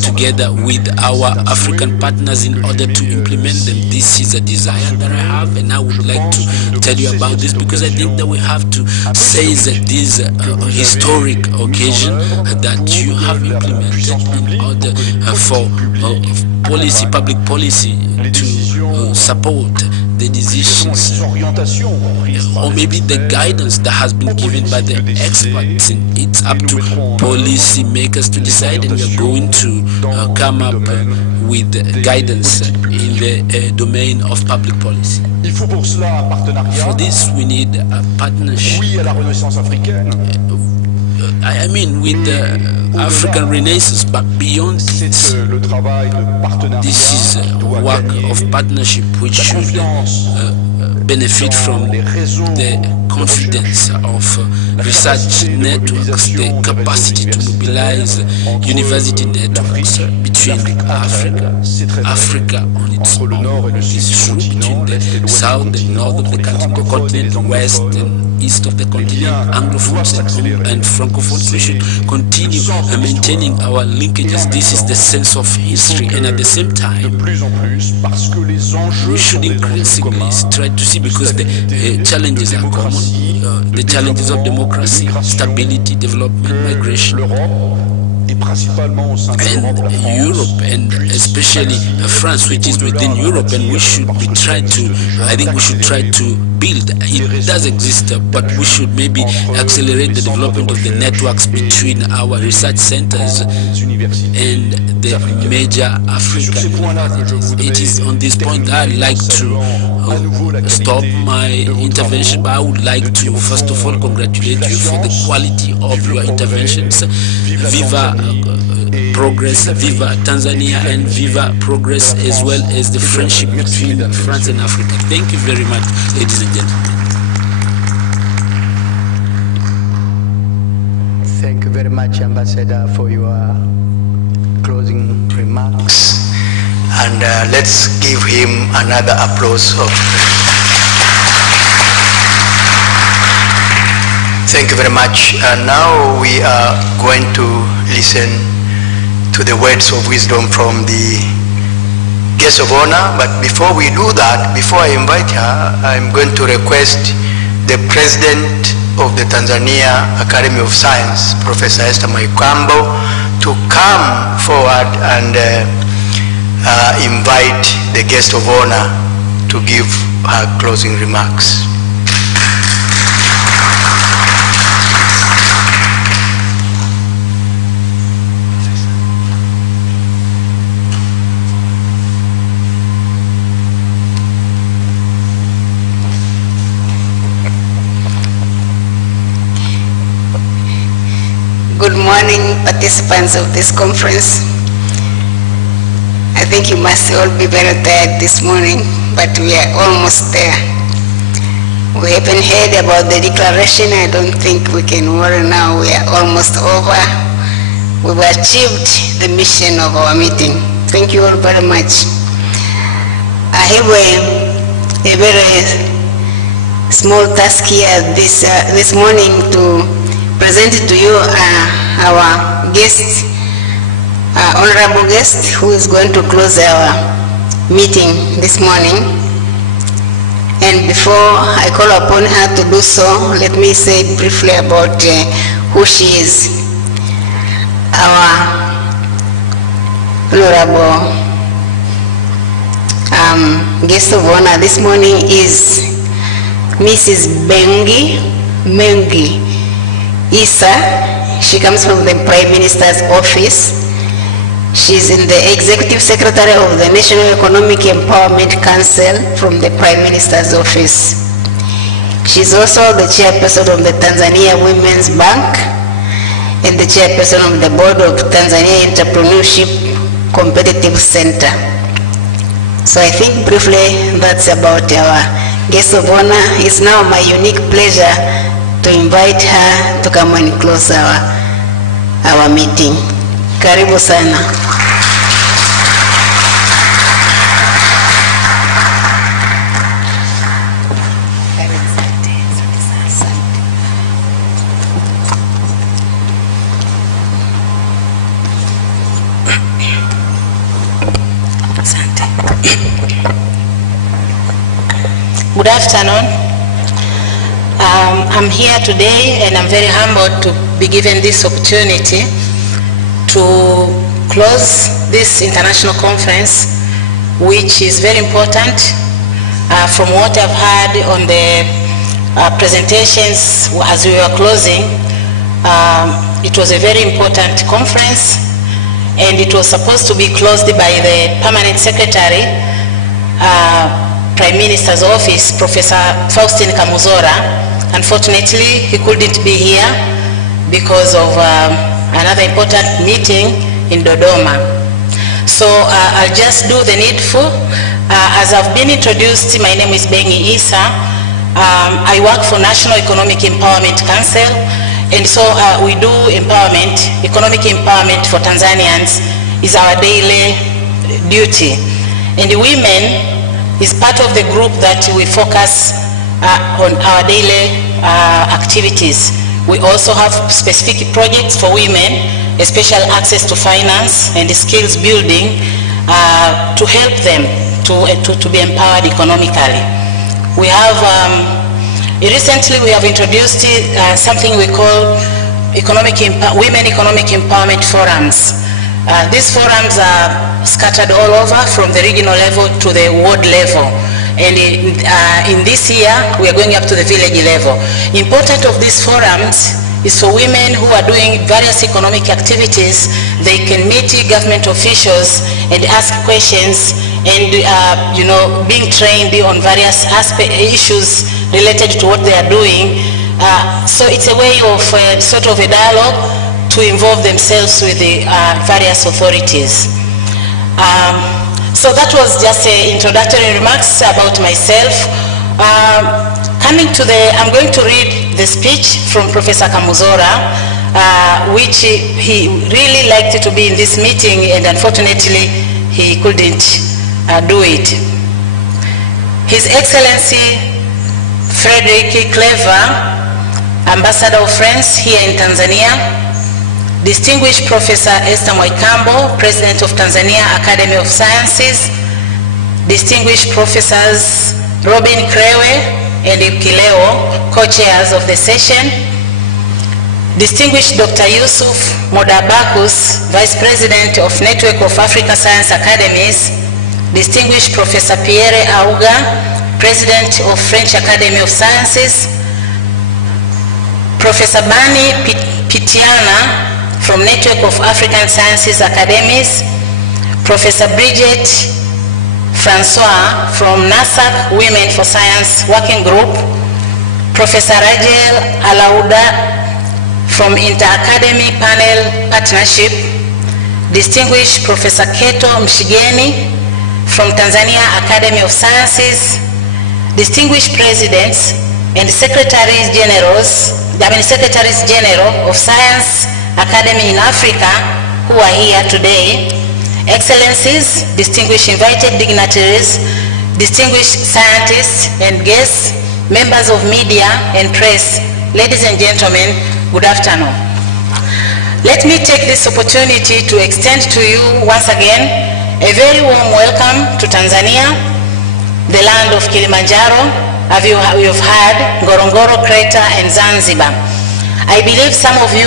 together with our African partners in order to implement them. This is a desire that I have, and I would like to tell you about this because I think that we have to seize this historic occasion that you have implemented in order for public policy to support the decisions or maybe the guidance that has been given by the experts. It's up to policy makers to decide, and we are going to come up with guidance in the domain of public policy. For this, we need a partnership. I mean, with the African Renaissance, but beyond it, this is a work of partnership which should benefit from the confidence of research networks, the capacity to mobilize university networks between Africa on its own. It is true between the south and north of the continent, west and east of the continent, Anglophones and Francophones. We should continue maintaining our linkages. This is the sense of history, and at the same time, we should increasingly try to see, because the challenges are common, the challenges of democracy, stability, development, migration. Europe, and especially France, which is within Europe, and we should be try to, I think we should try to build. It does exist, but we should maybe accelerate the development of the networks between our research centers and the major African universities. It is on this point that I'd like to stop my intervention, but I would like to first of all congratulate you for the quality of your interventions. Viva Progress, Viva Tanzania, and Viva Progress, as well as the friendship between France and Africa. Thank you very much, ladies and gentlemen. Thank you very much, Ambassador, for your closing remarks. And let's give him another applause. Thank you very much. And now we are going to listen to the words of wisdom from the guest of honor. But before we do that, before I invite her, I'm going to request the President of the Tanzania Academy of Science, Professor Esther Mwaikambo, to come forward and invite the guest of honor to give her closing remarks. Good morning, participants of this conference. I think you must all be very tired this morning, but we are almost there. We haven't heard about the declaration. I don't think we can worry now. We are almost over. We've achieved the mission of our meeting. Thank you all very much. I have a very small task here this morning to present to you our guest, honorable guest, who is going to close our meeting this morning. And before I call upon her to do so, let me say briefly about who she is. Our honorable guest of honor this morning is Mrs. Mengi Issa. She comes from the Prime Minister's office. She's in the Executive Secretary of the National Economic Empowerment Council from the Prime Minister's office. She's also the chairperson of the Tanzania Women's Bank and the chairperson of the board of Tanzania Entrepreneurship Competitive Center. So I think briefly that's about our guest of honor. It's now my unique pleasure to invite her to come and close our meeting. Karibu sana. Good afternoon. I'm here today and I'm very humbled to be given this opportunity to close this international conference, which is very important. From what I've heard on the presentations as we were closing, it was a very important conference, and it was supposed to be closed by the Permanent Secretary, Prime Minister's Office, Professor Faustin Kamuzora. Unfortunately, he couldn't be here because of another important meeting in Dodoma. So I'll just do the needful. As I've been introduced, my name is Bengi Issa. I work for National Economic Empowerment Council, and so we do empowerment, economic empowerment for Tanzanians is our daily duty. And the women is part of the group that we focus on our daily activities. We also have specific projects for women, special access to finance and skills building to help them to be empowered economically. We have, recently we have introduced something we call women economic empowerment forums. These forums are scattered all over from the regional level to the ward level. And in this year, we are going up to the village level. Important of these forums is for women who are doing various economic activities. They can meet government officials and ask questions and being trained on various issues related to what they are doing. So it's a way of sort of a dialogue to involve themselves with the various authorities. So that was just introductory remarks about myself. I'm going to read the speech from Professor Kamuzora, which he really liked to be in this meeting, and unfortunately he couldn't do it. His Excellency Frederick Clever, Ambassador of France here in Tanzania, Distinguished Professor Esther Mwaikambo, President of Tanzania Academy of Sciences, Distinguished Professors Robin Krewe and Kileo, co-chairs of the session, Distinguished Dr. Yusuf Modabakus, Vice President of Network of Africa Science Academies, Distinguished Professor Pierre Auga, President of French Academy of Sciences, Professor Bani Pitiana from Network of African Sciences Academies, Professor Bridget Francois from Nasac Women for Science Working Group, Professor Rajel Alauda from Inter-Academy Panel Partnership, Distinguished Professor Keto Mshigeni from Tanzania Academy of Sciences, Distinguished Presidents and Secretaries General of Science Academy in Africa who are here today, Excellencies, distinguished invited dignitaries, distinguished scientists and guests, members of media and press, ladies and gentlemen, good afternoon. Let me take this opportunity to extend to you once again a very warm welcome to Tanzania, the land of Kilimanjaro, as you have heard, Ngorongoro Crater and Zanzibar. I believe some of you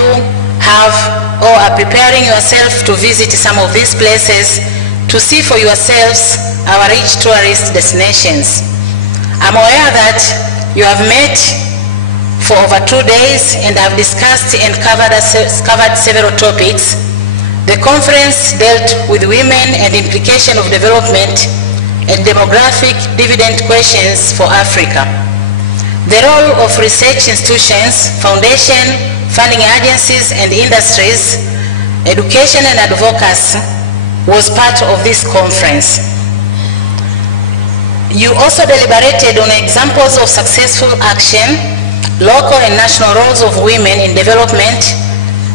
have or are preparing yourself to visit some of these places to see for yourselves our rich tourist destinations. I'm aware that you have met for over 2 days and have discussed and covered several topics. The conference dealt with women and implication of development and demographic dividend questions for Africa. The role of research institutions, foundation, funding agencies and industries, education and advocacy was part of this conference. You also deliberated on examples of successful action, local and national roles of women in development,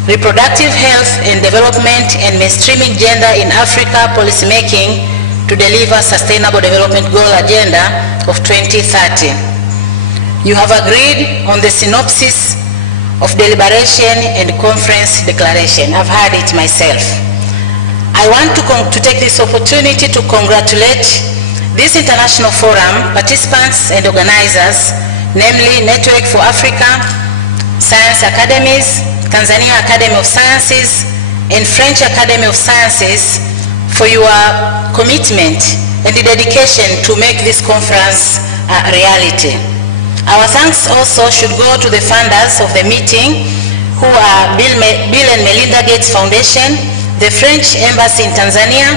reproductive health and development, and mainstreaming gender in Africa policymaking to deliver Sustainable Development Goal Agenda of 2030. You have agreed on the synopsis of deliberation and conference declaration. I've heard it myself. I want to take this opportunity to congratulate this international forum participants and organizers, namely Network for Africa Science Academies, Tanzania Academy of Sciences, and French Academy of Sciences for your commitment and the dedication to make this conference a reality. Our thanks also should go to the funders of the meeting, who are Bill and Melinda Gates Foundation, the French Embassy in Tanzania,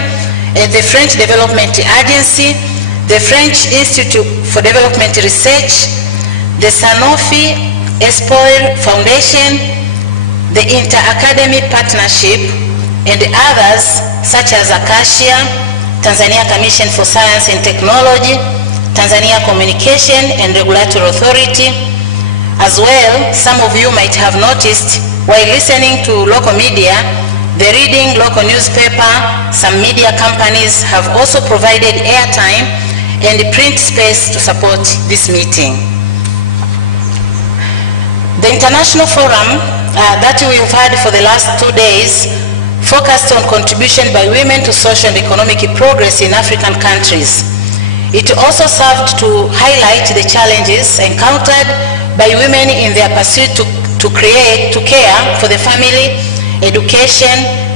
the French Development Agency, the French Institute for Development Research, the Sanofi Espoir Foundation, the Inter-Academy Partnership, and others such as Acacia, Tanzania Commission for Science and Technology, Tanzania Communication and Regulatory Authority. As well, some of you might have noticed while listening to local media, the reading local newspaper, some media companies have also provided airtime and print space to support this meeting. The international forum that we have had for the last 2 days focused on contribution by women to social and economic progress in African countries. It also served to highlight the challenges encountered by women in their pursuit to to care for the family, education,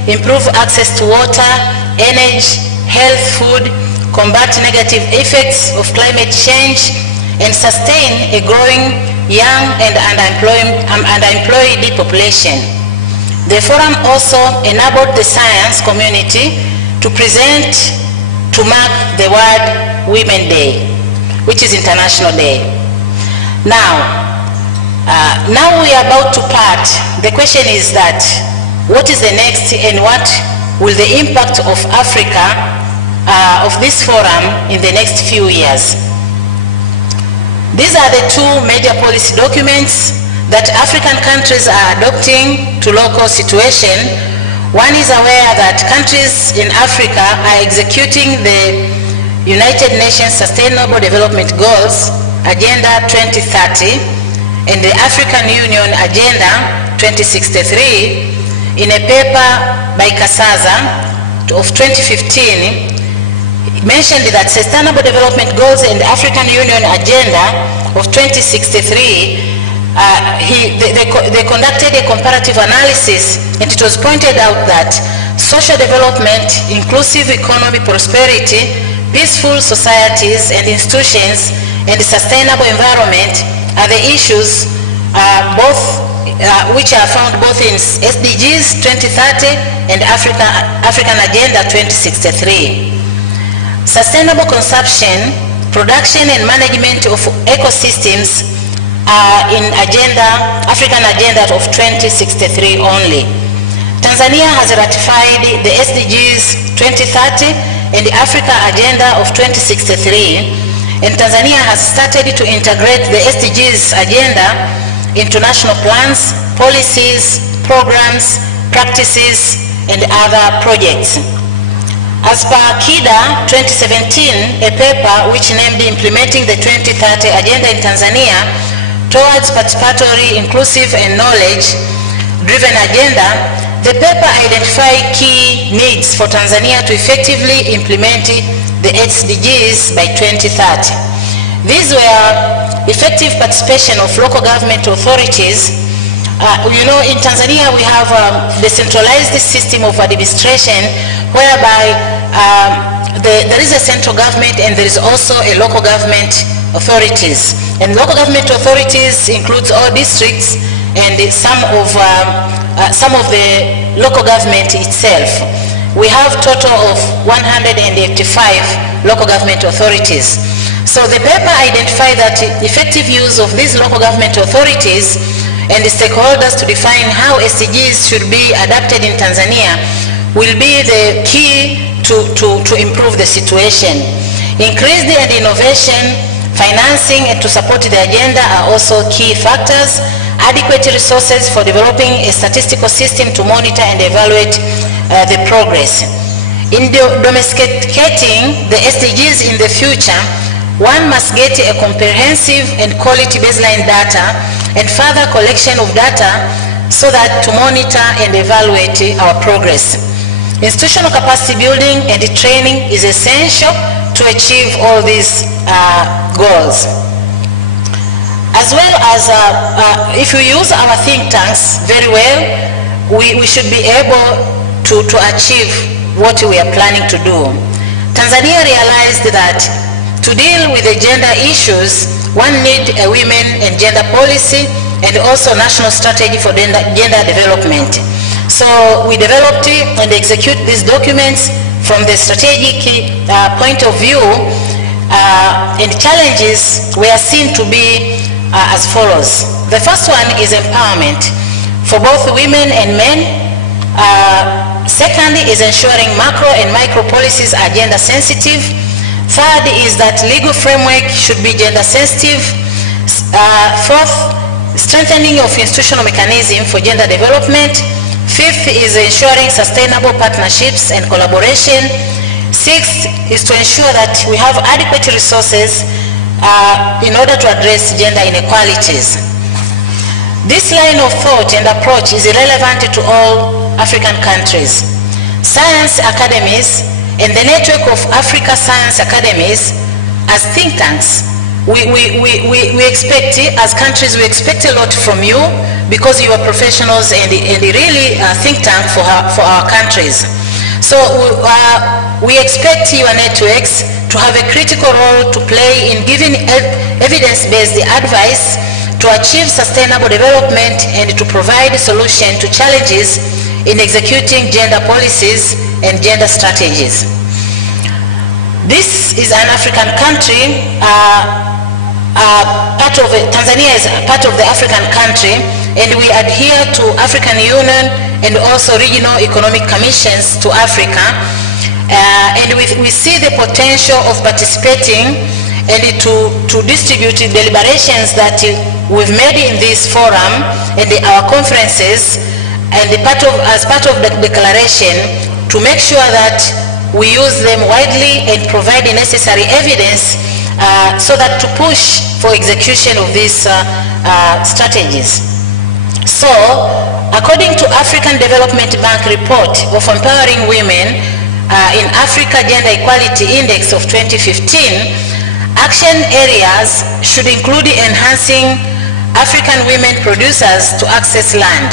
improve access to water, energy, health, food, combat negative effects of climate change, and sustain a growing young and unemployed population. The forum also enabled the science community to present to mark the World Women's Day, which is International Day. Now we are about to part. The question is that, what is the next and what will the impact of Africa, of this forum in the next few years? These are the two major policy documents that African countries are adopting to local situation. One is aware that countries in Africa are executing the United Nations Sustainable Development Goals, Agenda 2030, and the African Union Agenda 2063 in a paper by Kasaza of 2015. It mentioned that Sustainable Development Goals and the African Union Agenda of 2063, they conducted a comparative analysis, and it was pointed out that social development, inclusive economic prosperity, peaceful societies and institutions, and the sustainable environment are the issues which are found both in SDGs 2030 and African Agenda 2063. Sustainable consumption, production and management of ecosystems are in African Agenda of 2063 only. Tanzania has ratified the SDGs 2030 and the Africa Agenda of 2063. And Tanzania has started to integrate the SDGs agenda into national plans, policies, programs, practices, and other projects. As per KIDA 2017, a paper which named Implementing the 2030 Agenda in Tanzania towards Participatory, Inclusive, and Knowledge-Driven Agenda, the paper identified key needs for Tanzania to effectively implement the SDGs by 2030. These were effective participation of local government authorities. In Tanzania we have a decentralized system of administration whereby there is a central government and there is also a local government authorities. And local government authorities includes all districts and some of the local government itself. We have total of 185 local government authorities. So the paper identified that effective use of these local government authorities and the stakeholders to define how SDGs should be adapted in Tanzania will be the key to improve the situation. Increased and innovation, financing and to support the agenda are also key factors. Adequate resources for developing a statistical system to monitor and evaluate the progress. In domesticating the SDGs in the future, one must get a comprehensive and quality baseline data and further collection of data so that to monitor and evaluate our progress. Institutional capacity building and training is essential to achieve all these goals. As well as if we use our think tanks very well, we should be able to achieve what we are planning to do. Tanzania realized that to deal with the gender issues, one needs a women and gender policy and also national strategy for gender development. So we developed and execute these documents from the strategic point of view, and challenges were seen to be as follows. The first one is empowerment for both women and men. Second is ensuring macro and micro policies are gender sensitive. Third is that legal framework should be gender sensitive. Fourth, strengthening of institutional mechanism for gender development. Fifth is ensuring sustainable partnerships and collaboration. Sixth is to ensure that we have adequate resources in order to address gender inequalities. This line of thought and approach is relevant to all African countries. Science academies and the network of Africa Science Academies as think tanks we expect, as countries, we expect a lot from you because you are professionals and really a think tank for our countries. So we expect your networks to have a critical role to play in giving evidence-based advice to achieve sustainable development and to provide a solution to challenges in executing gender policies and gender strategies. This is an African country, Tanzania is part of the African country, and we adhere to African Union and also regional economic commissions to Africa. And we see the potential of participating and to distribute deliberations that we've made in this forum and our conferences, and as part of the declaration, to make sure that we use them widely and provide the necessary evidence so that to push for execution of these strategies. So, according to African Development Bank report of Empowering Women in Africa Gender Equality Index of 2015, action areas should include enhancing African women producers to access land.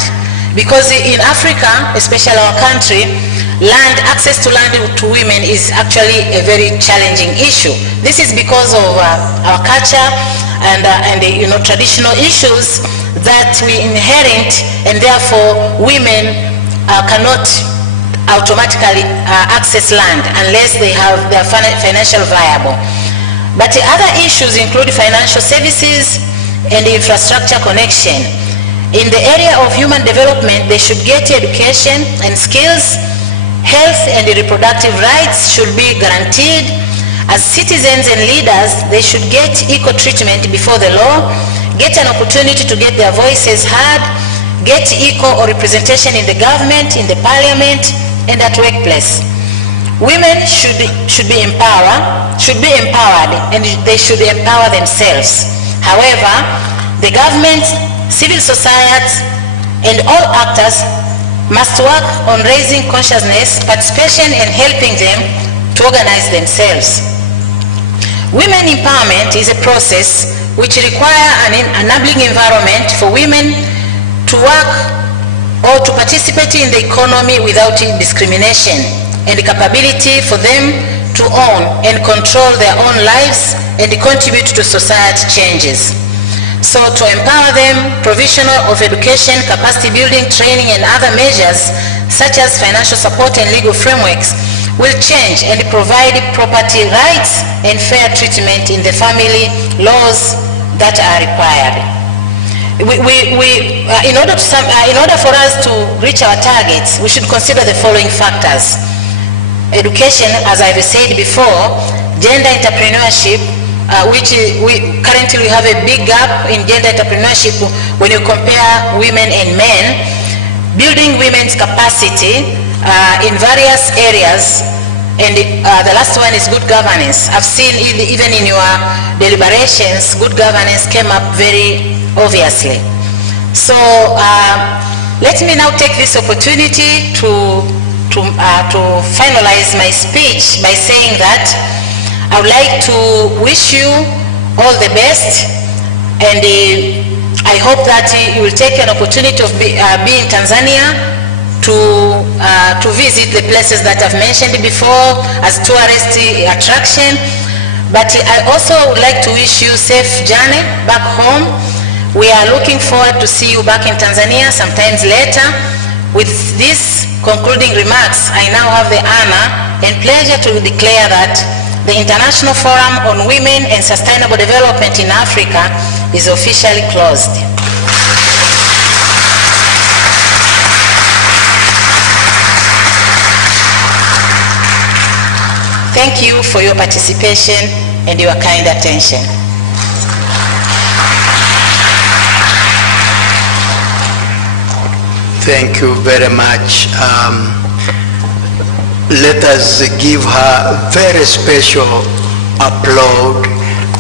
Because in Africa, especially our country, access to land to women is actually a very challenging issue. This is because of our culture and traditional issues that we inherit, and therefore women cannot automatically access land unless they are financially viable. But the other issues include financial services and infrastructure connection. In the area of human development, they should get education and skills. Health and reproductive rights should be guaranteed. As citizens and leaders, they should get equal treatment before the law, get an opportunity to get their voices heard, get equal representation in the government, in the parliament, and at workplace. Women should be empowered, and they should empower themselves. However, the government, civil society, and all actors must work on raising consciousness, participation, and helping them to organize themselves. Women empowerment is a process which requires an enabling environment for women to work or to participate in the economy without discrimination, and the capability for them to own and control their own lives and contribute to society changes. So to empower them, provision of education, capacity building, training, and other measures such as financial support and legal frameworks will change and provide property rights and fair treatment in the family laws that are required. In order for us to reach our targets, we should consider the following factors. Education, as I've said before, gender entrepreneurship, which currently we have a big gap in gender entrepreneurship when you compare women and men, building women's capacity in various areas, and the last one is good governance. I've seen even in your deliberations, good governance came up very obviously. So let me now take this opportunity to finalize my speech by saying that I would like to wish you all the best, and I hope that you will take an opportunity of being in Tanzania to visit the places that I've mentioned before as tourist attraction. But I also would like to wish you safe journey back home. We are looking forward to see you back in Tanzania sometimes later. With these concluding remarks, I now have the honor and pleasure to declare that the International Forum on Women and Sustainable Development in Africa is officially closed. Thank you for your participation and your kind attention. Thank you very much. Let us give her a very special applause,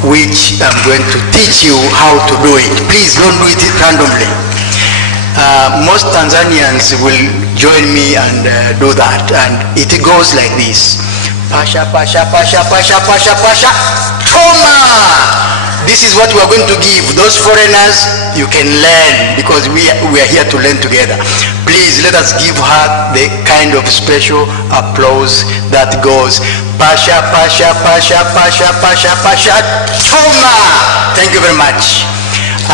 which I'm going to teach you how to do it. Please don't do it randomly. Most Tanzanians will join me and do that, and it goes like this. Pasha, pasha, pasha, pasha, pasha, pasha, Toma! This is what we are going to give. Those foreigners, you can learn, because we are here to learn together. Please let us give her the kind of special applause that goes, Pasha, Pasha, Pasha, Pasha, Pasha, Pasha, Toma! Thank you very much.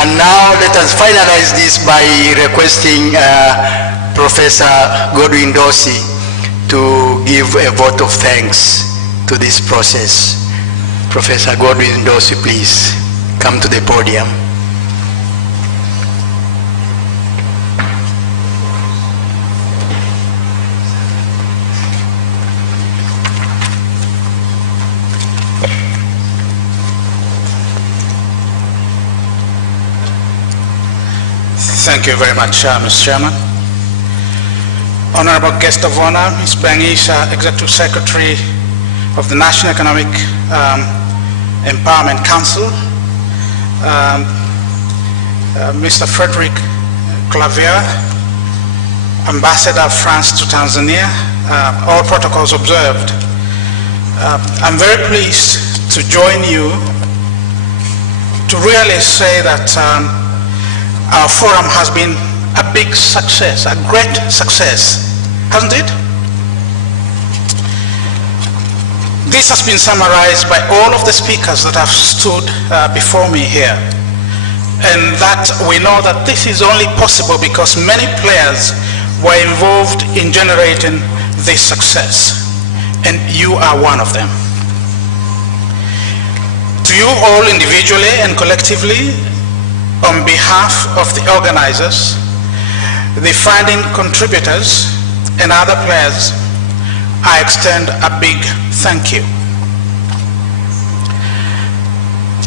And now let us finalize this by requesting Professor Godwin Dorsey to give a vote of thanks to this process. Professor Godwin Dorsey, please come to the podium. Thank you very much, Mr. Chairman. Honorable guest of honor, Ms. Bengisa, Executive Secretary of the National Economic Empowerment Council, Mr. Frederick Clavier, Ambassador of France to Tanzania, all protocols observed. I'm very pleased to join you to really say that our forum has been a big success, a great success, hasn't it? This has been summarized by all of the speakers that have stood before me here. And that we know that this is only possible because many players were involved in generating this success. And you are one of them. To you all individually and collectively, on behalf of the organizers, the funding contributors, and other players, I extend a big thank you.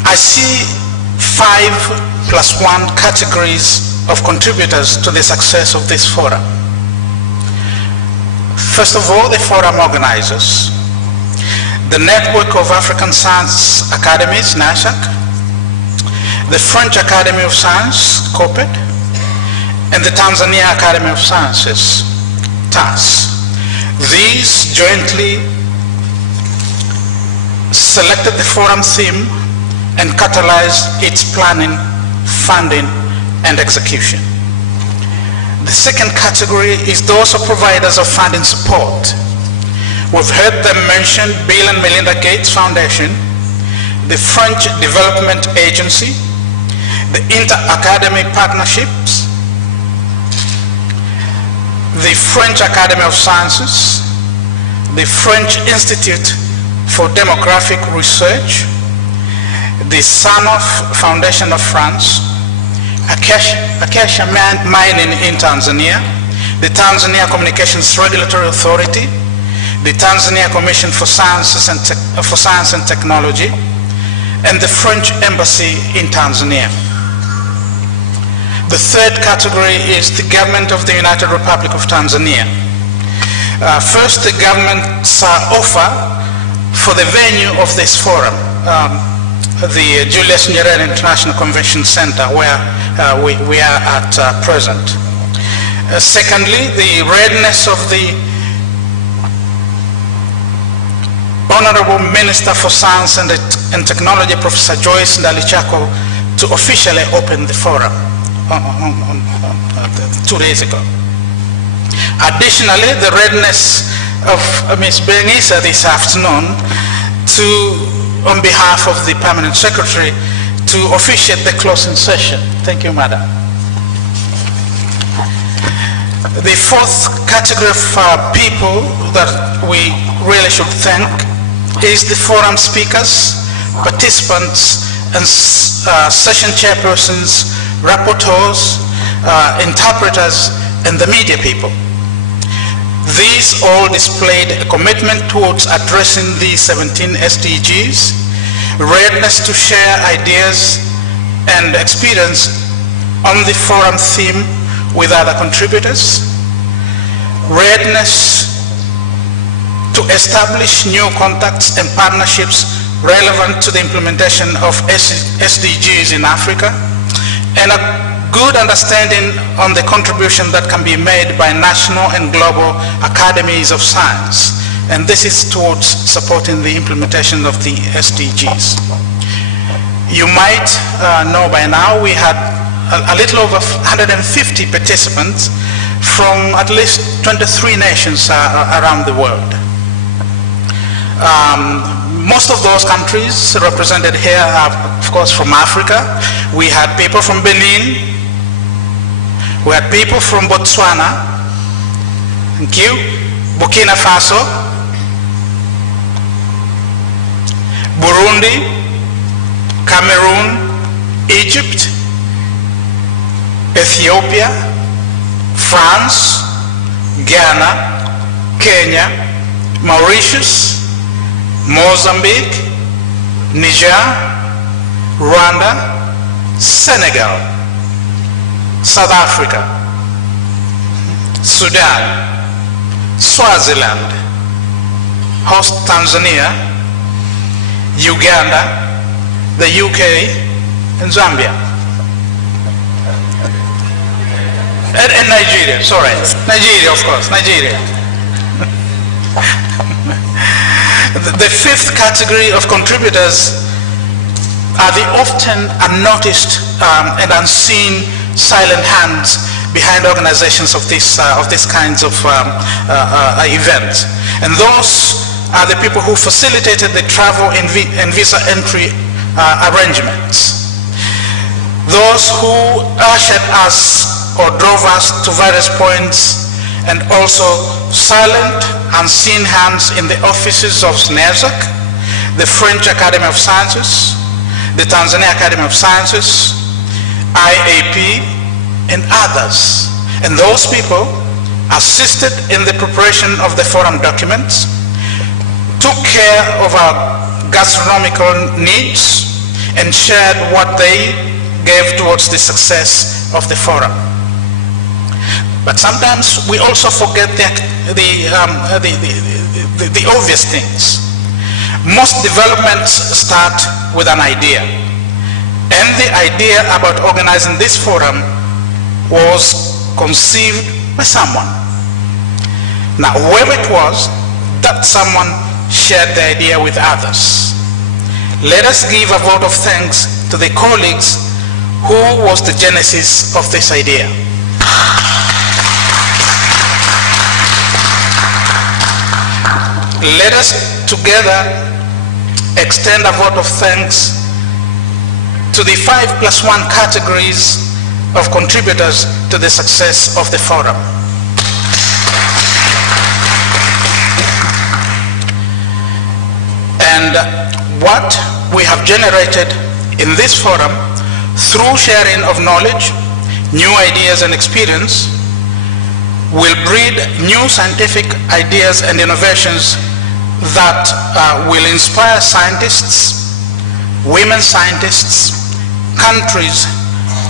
I see 5+1 categories of contributors to the success of this forum. First of all, the forum organizers, the Network of African Science Academies, Nasac, the French Academy of Science, COPET, and the Tanzania Academy of Sciences, TAS. These jointly selected the forum theme and catalyzed its planning, funding, and execution. The second category is those of providers of funding support. We've heard them mention Bill and Melinda Gates Foundation, the French Development Agency, the Inter-Academy Partnerships, the French Academy of Sciences, the French Institute for Demographic Research, the Sanof Foundation of France, Acacia Mining in Tanzania, the Tanzania Communications Regulatory Authority, the Tanzania Commission for Science and Technology, and the French Embassy in Tanzania. The third category is the government of the United Republic of Tanzania. First, the government's offer for the venue of this forum, the Julius Nyerere International Convention Center, where we are at present. Secondly, the readiness of the Honorable Minister for Science and Technology, Professor Joyce Ndalichako, to officially open the forum. 2 days ago. Additionally, the readiness of Ms. Bengisa this afternoon on behalf of the Permanent Secretary, to officiate the closing session. Thank you, Madam. The fourth category of people that we really should thank is the forum speakers, participants, and session chairpersons, rapporteurs, interpreters, and the media people. These all displayed a commitment towards addressing the 17 SDGs, readiness to share ideas and experience on the forum theme with other contributors, readiness to establish new contacts and partnerships relevant to the implementation of SDGs in Africa, and a good understanding on the contribution that can be made by national and global academies of science. And this is towards supporting the implementation of the SDGs. You might know by now we had a little over 150 participants from at least 23 nations around the world. Most of those countries represented here are, of course, from Africa. We had people from Benin. We had people from Botswana. Thank you. Burkina Faso. Burundi. Cameroon. Egypt. Ethiopia. France. Ghana. Kenya. Mauritius. Mozambique, Niger, Rwanda, Senegal, South Africa, Sudan, Swaziland, host Tanzania, Uganda, the UK, and Zambia. And Nigeria, sorry. Nigeria, of course, Nigeria. The fifth category of contributors are the often unnoticed and unseen silent hands behind organizations of these kinds of events. And those are the people who facilitated the travel and visa entry arrangements. Those who ushered us or drove us to various points, and also silent, unseen hands in the offices of Nasac, the French Academy of Sciences, the Tanzania Academy of Sciences, IAP, and others. And those people assisted in the preparation of the forum documents, took care of our gastronomical needs, and shared what they gave towards the success of the forum. But sometimes we also forget the obvious things. Most developments start with an idea. And the idea about organizing this forum was conceived by someone. Now, whoever it was, that someone shared the idea with others. Let us give a vote of thanks to the colleagues who was the genesis of this idea. Let us together extend a vote of thanks to the 5+1 categories of contributors to the success of the forum. And what we have generated in this forum through sharing of knowledge, new ideas and experience will breed new scientific ideas and innovations that will inspire scientists, women scientists, countries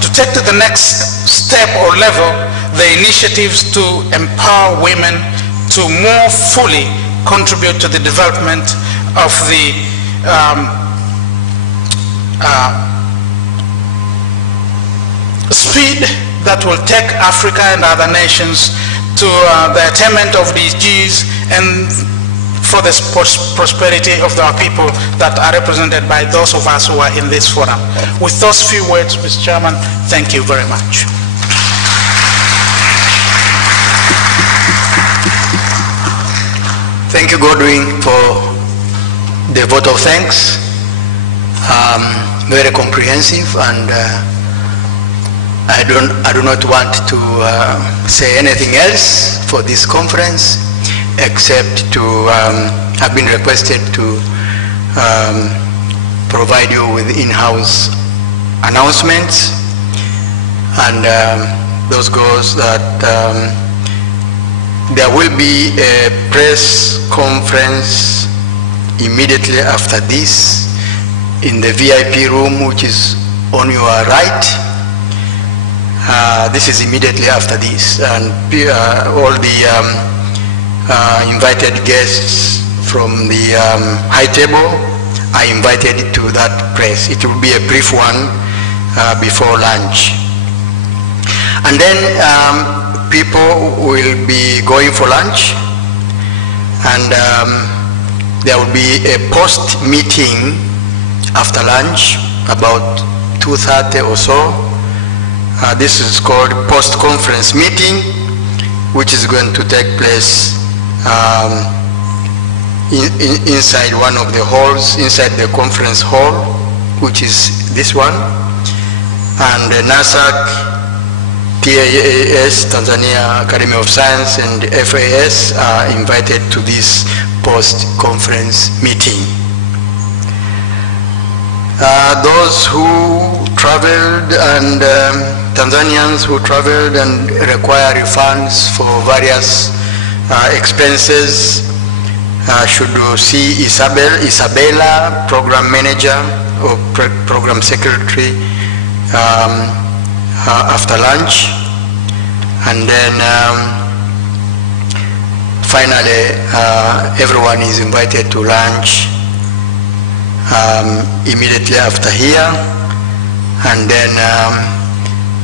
to take to the next step or level the initiatives to empower women to more fully contribute to the development of the speed that will take Africa and other nations to the attainment of the SDGs and for the prosperity of our people that are represented by those of us who are in this forum. With those few words, Mr. Chairman, thank you very much. Thank you, Godwin, for the vote of thanks. Very comprehensive, and I do not want to say anything else for this conference, except to have been requested to provide you with in-house announcements, and those goes that there will be a press conference immediately after this in the VIP room, which is on your right. This is immediately after this, and all the invited guests from the high table are invited to that press. It will be a brief one before lunch. And then people will be going for lunch, and there will be a post-meeting after lunch about 2:30 or so. This is called post-conference meeting, which is going to take place inside one of the halls, inside the conference hall, which is this one. And Nasac, TAS, Tanzania Academy of Science, and FAS are invited to this post-conference meeting. Those who traveled and Tanzanians who traveled and require refunds for various expenses should see Isabella, program manager or program secretary, after lunch. And then finally everyone is invited to lunch immediately after here. And then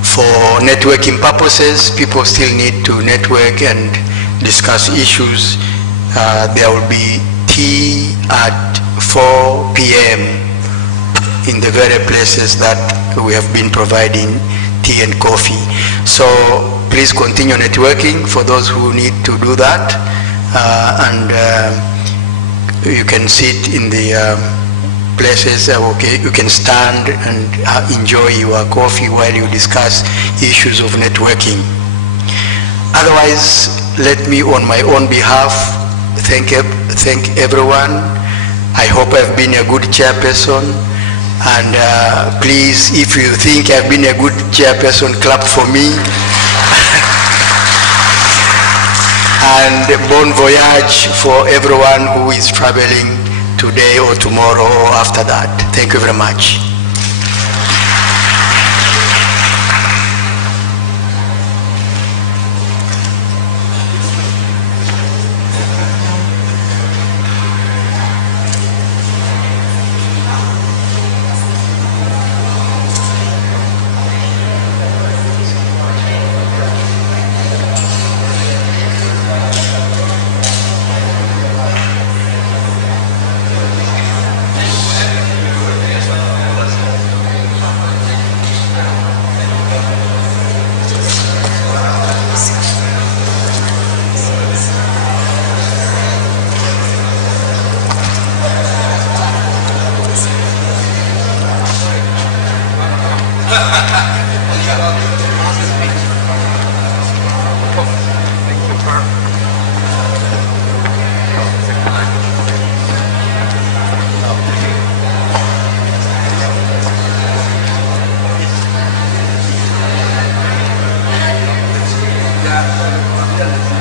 for networking purposes, people still need to network and discuss issues. There will be tea at 4 p.m. in the very places that we have been providing tea and coffee. So please continue networking for those who need to do that. And you can sit in the places, okay, you can stand and enjoy your coffee while you discuss issues of networking. Otherwise, let me on my own behalf thank everyone. I hope I've been a good chairperson, and please, if you think I've been a good chairperson, clap for me. And bon voyage for everyone who is traveling today or tomorrow or after that. Thank you very much. Yeah.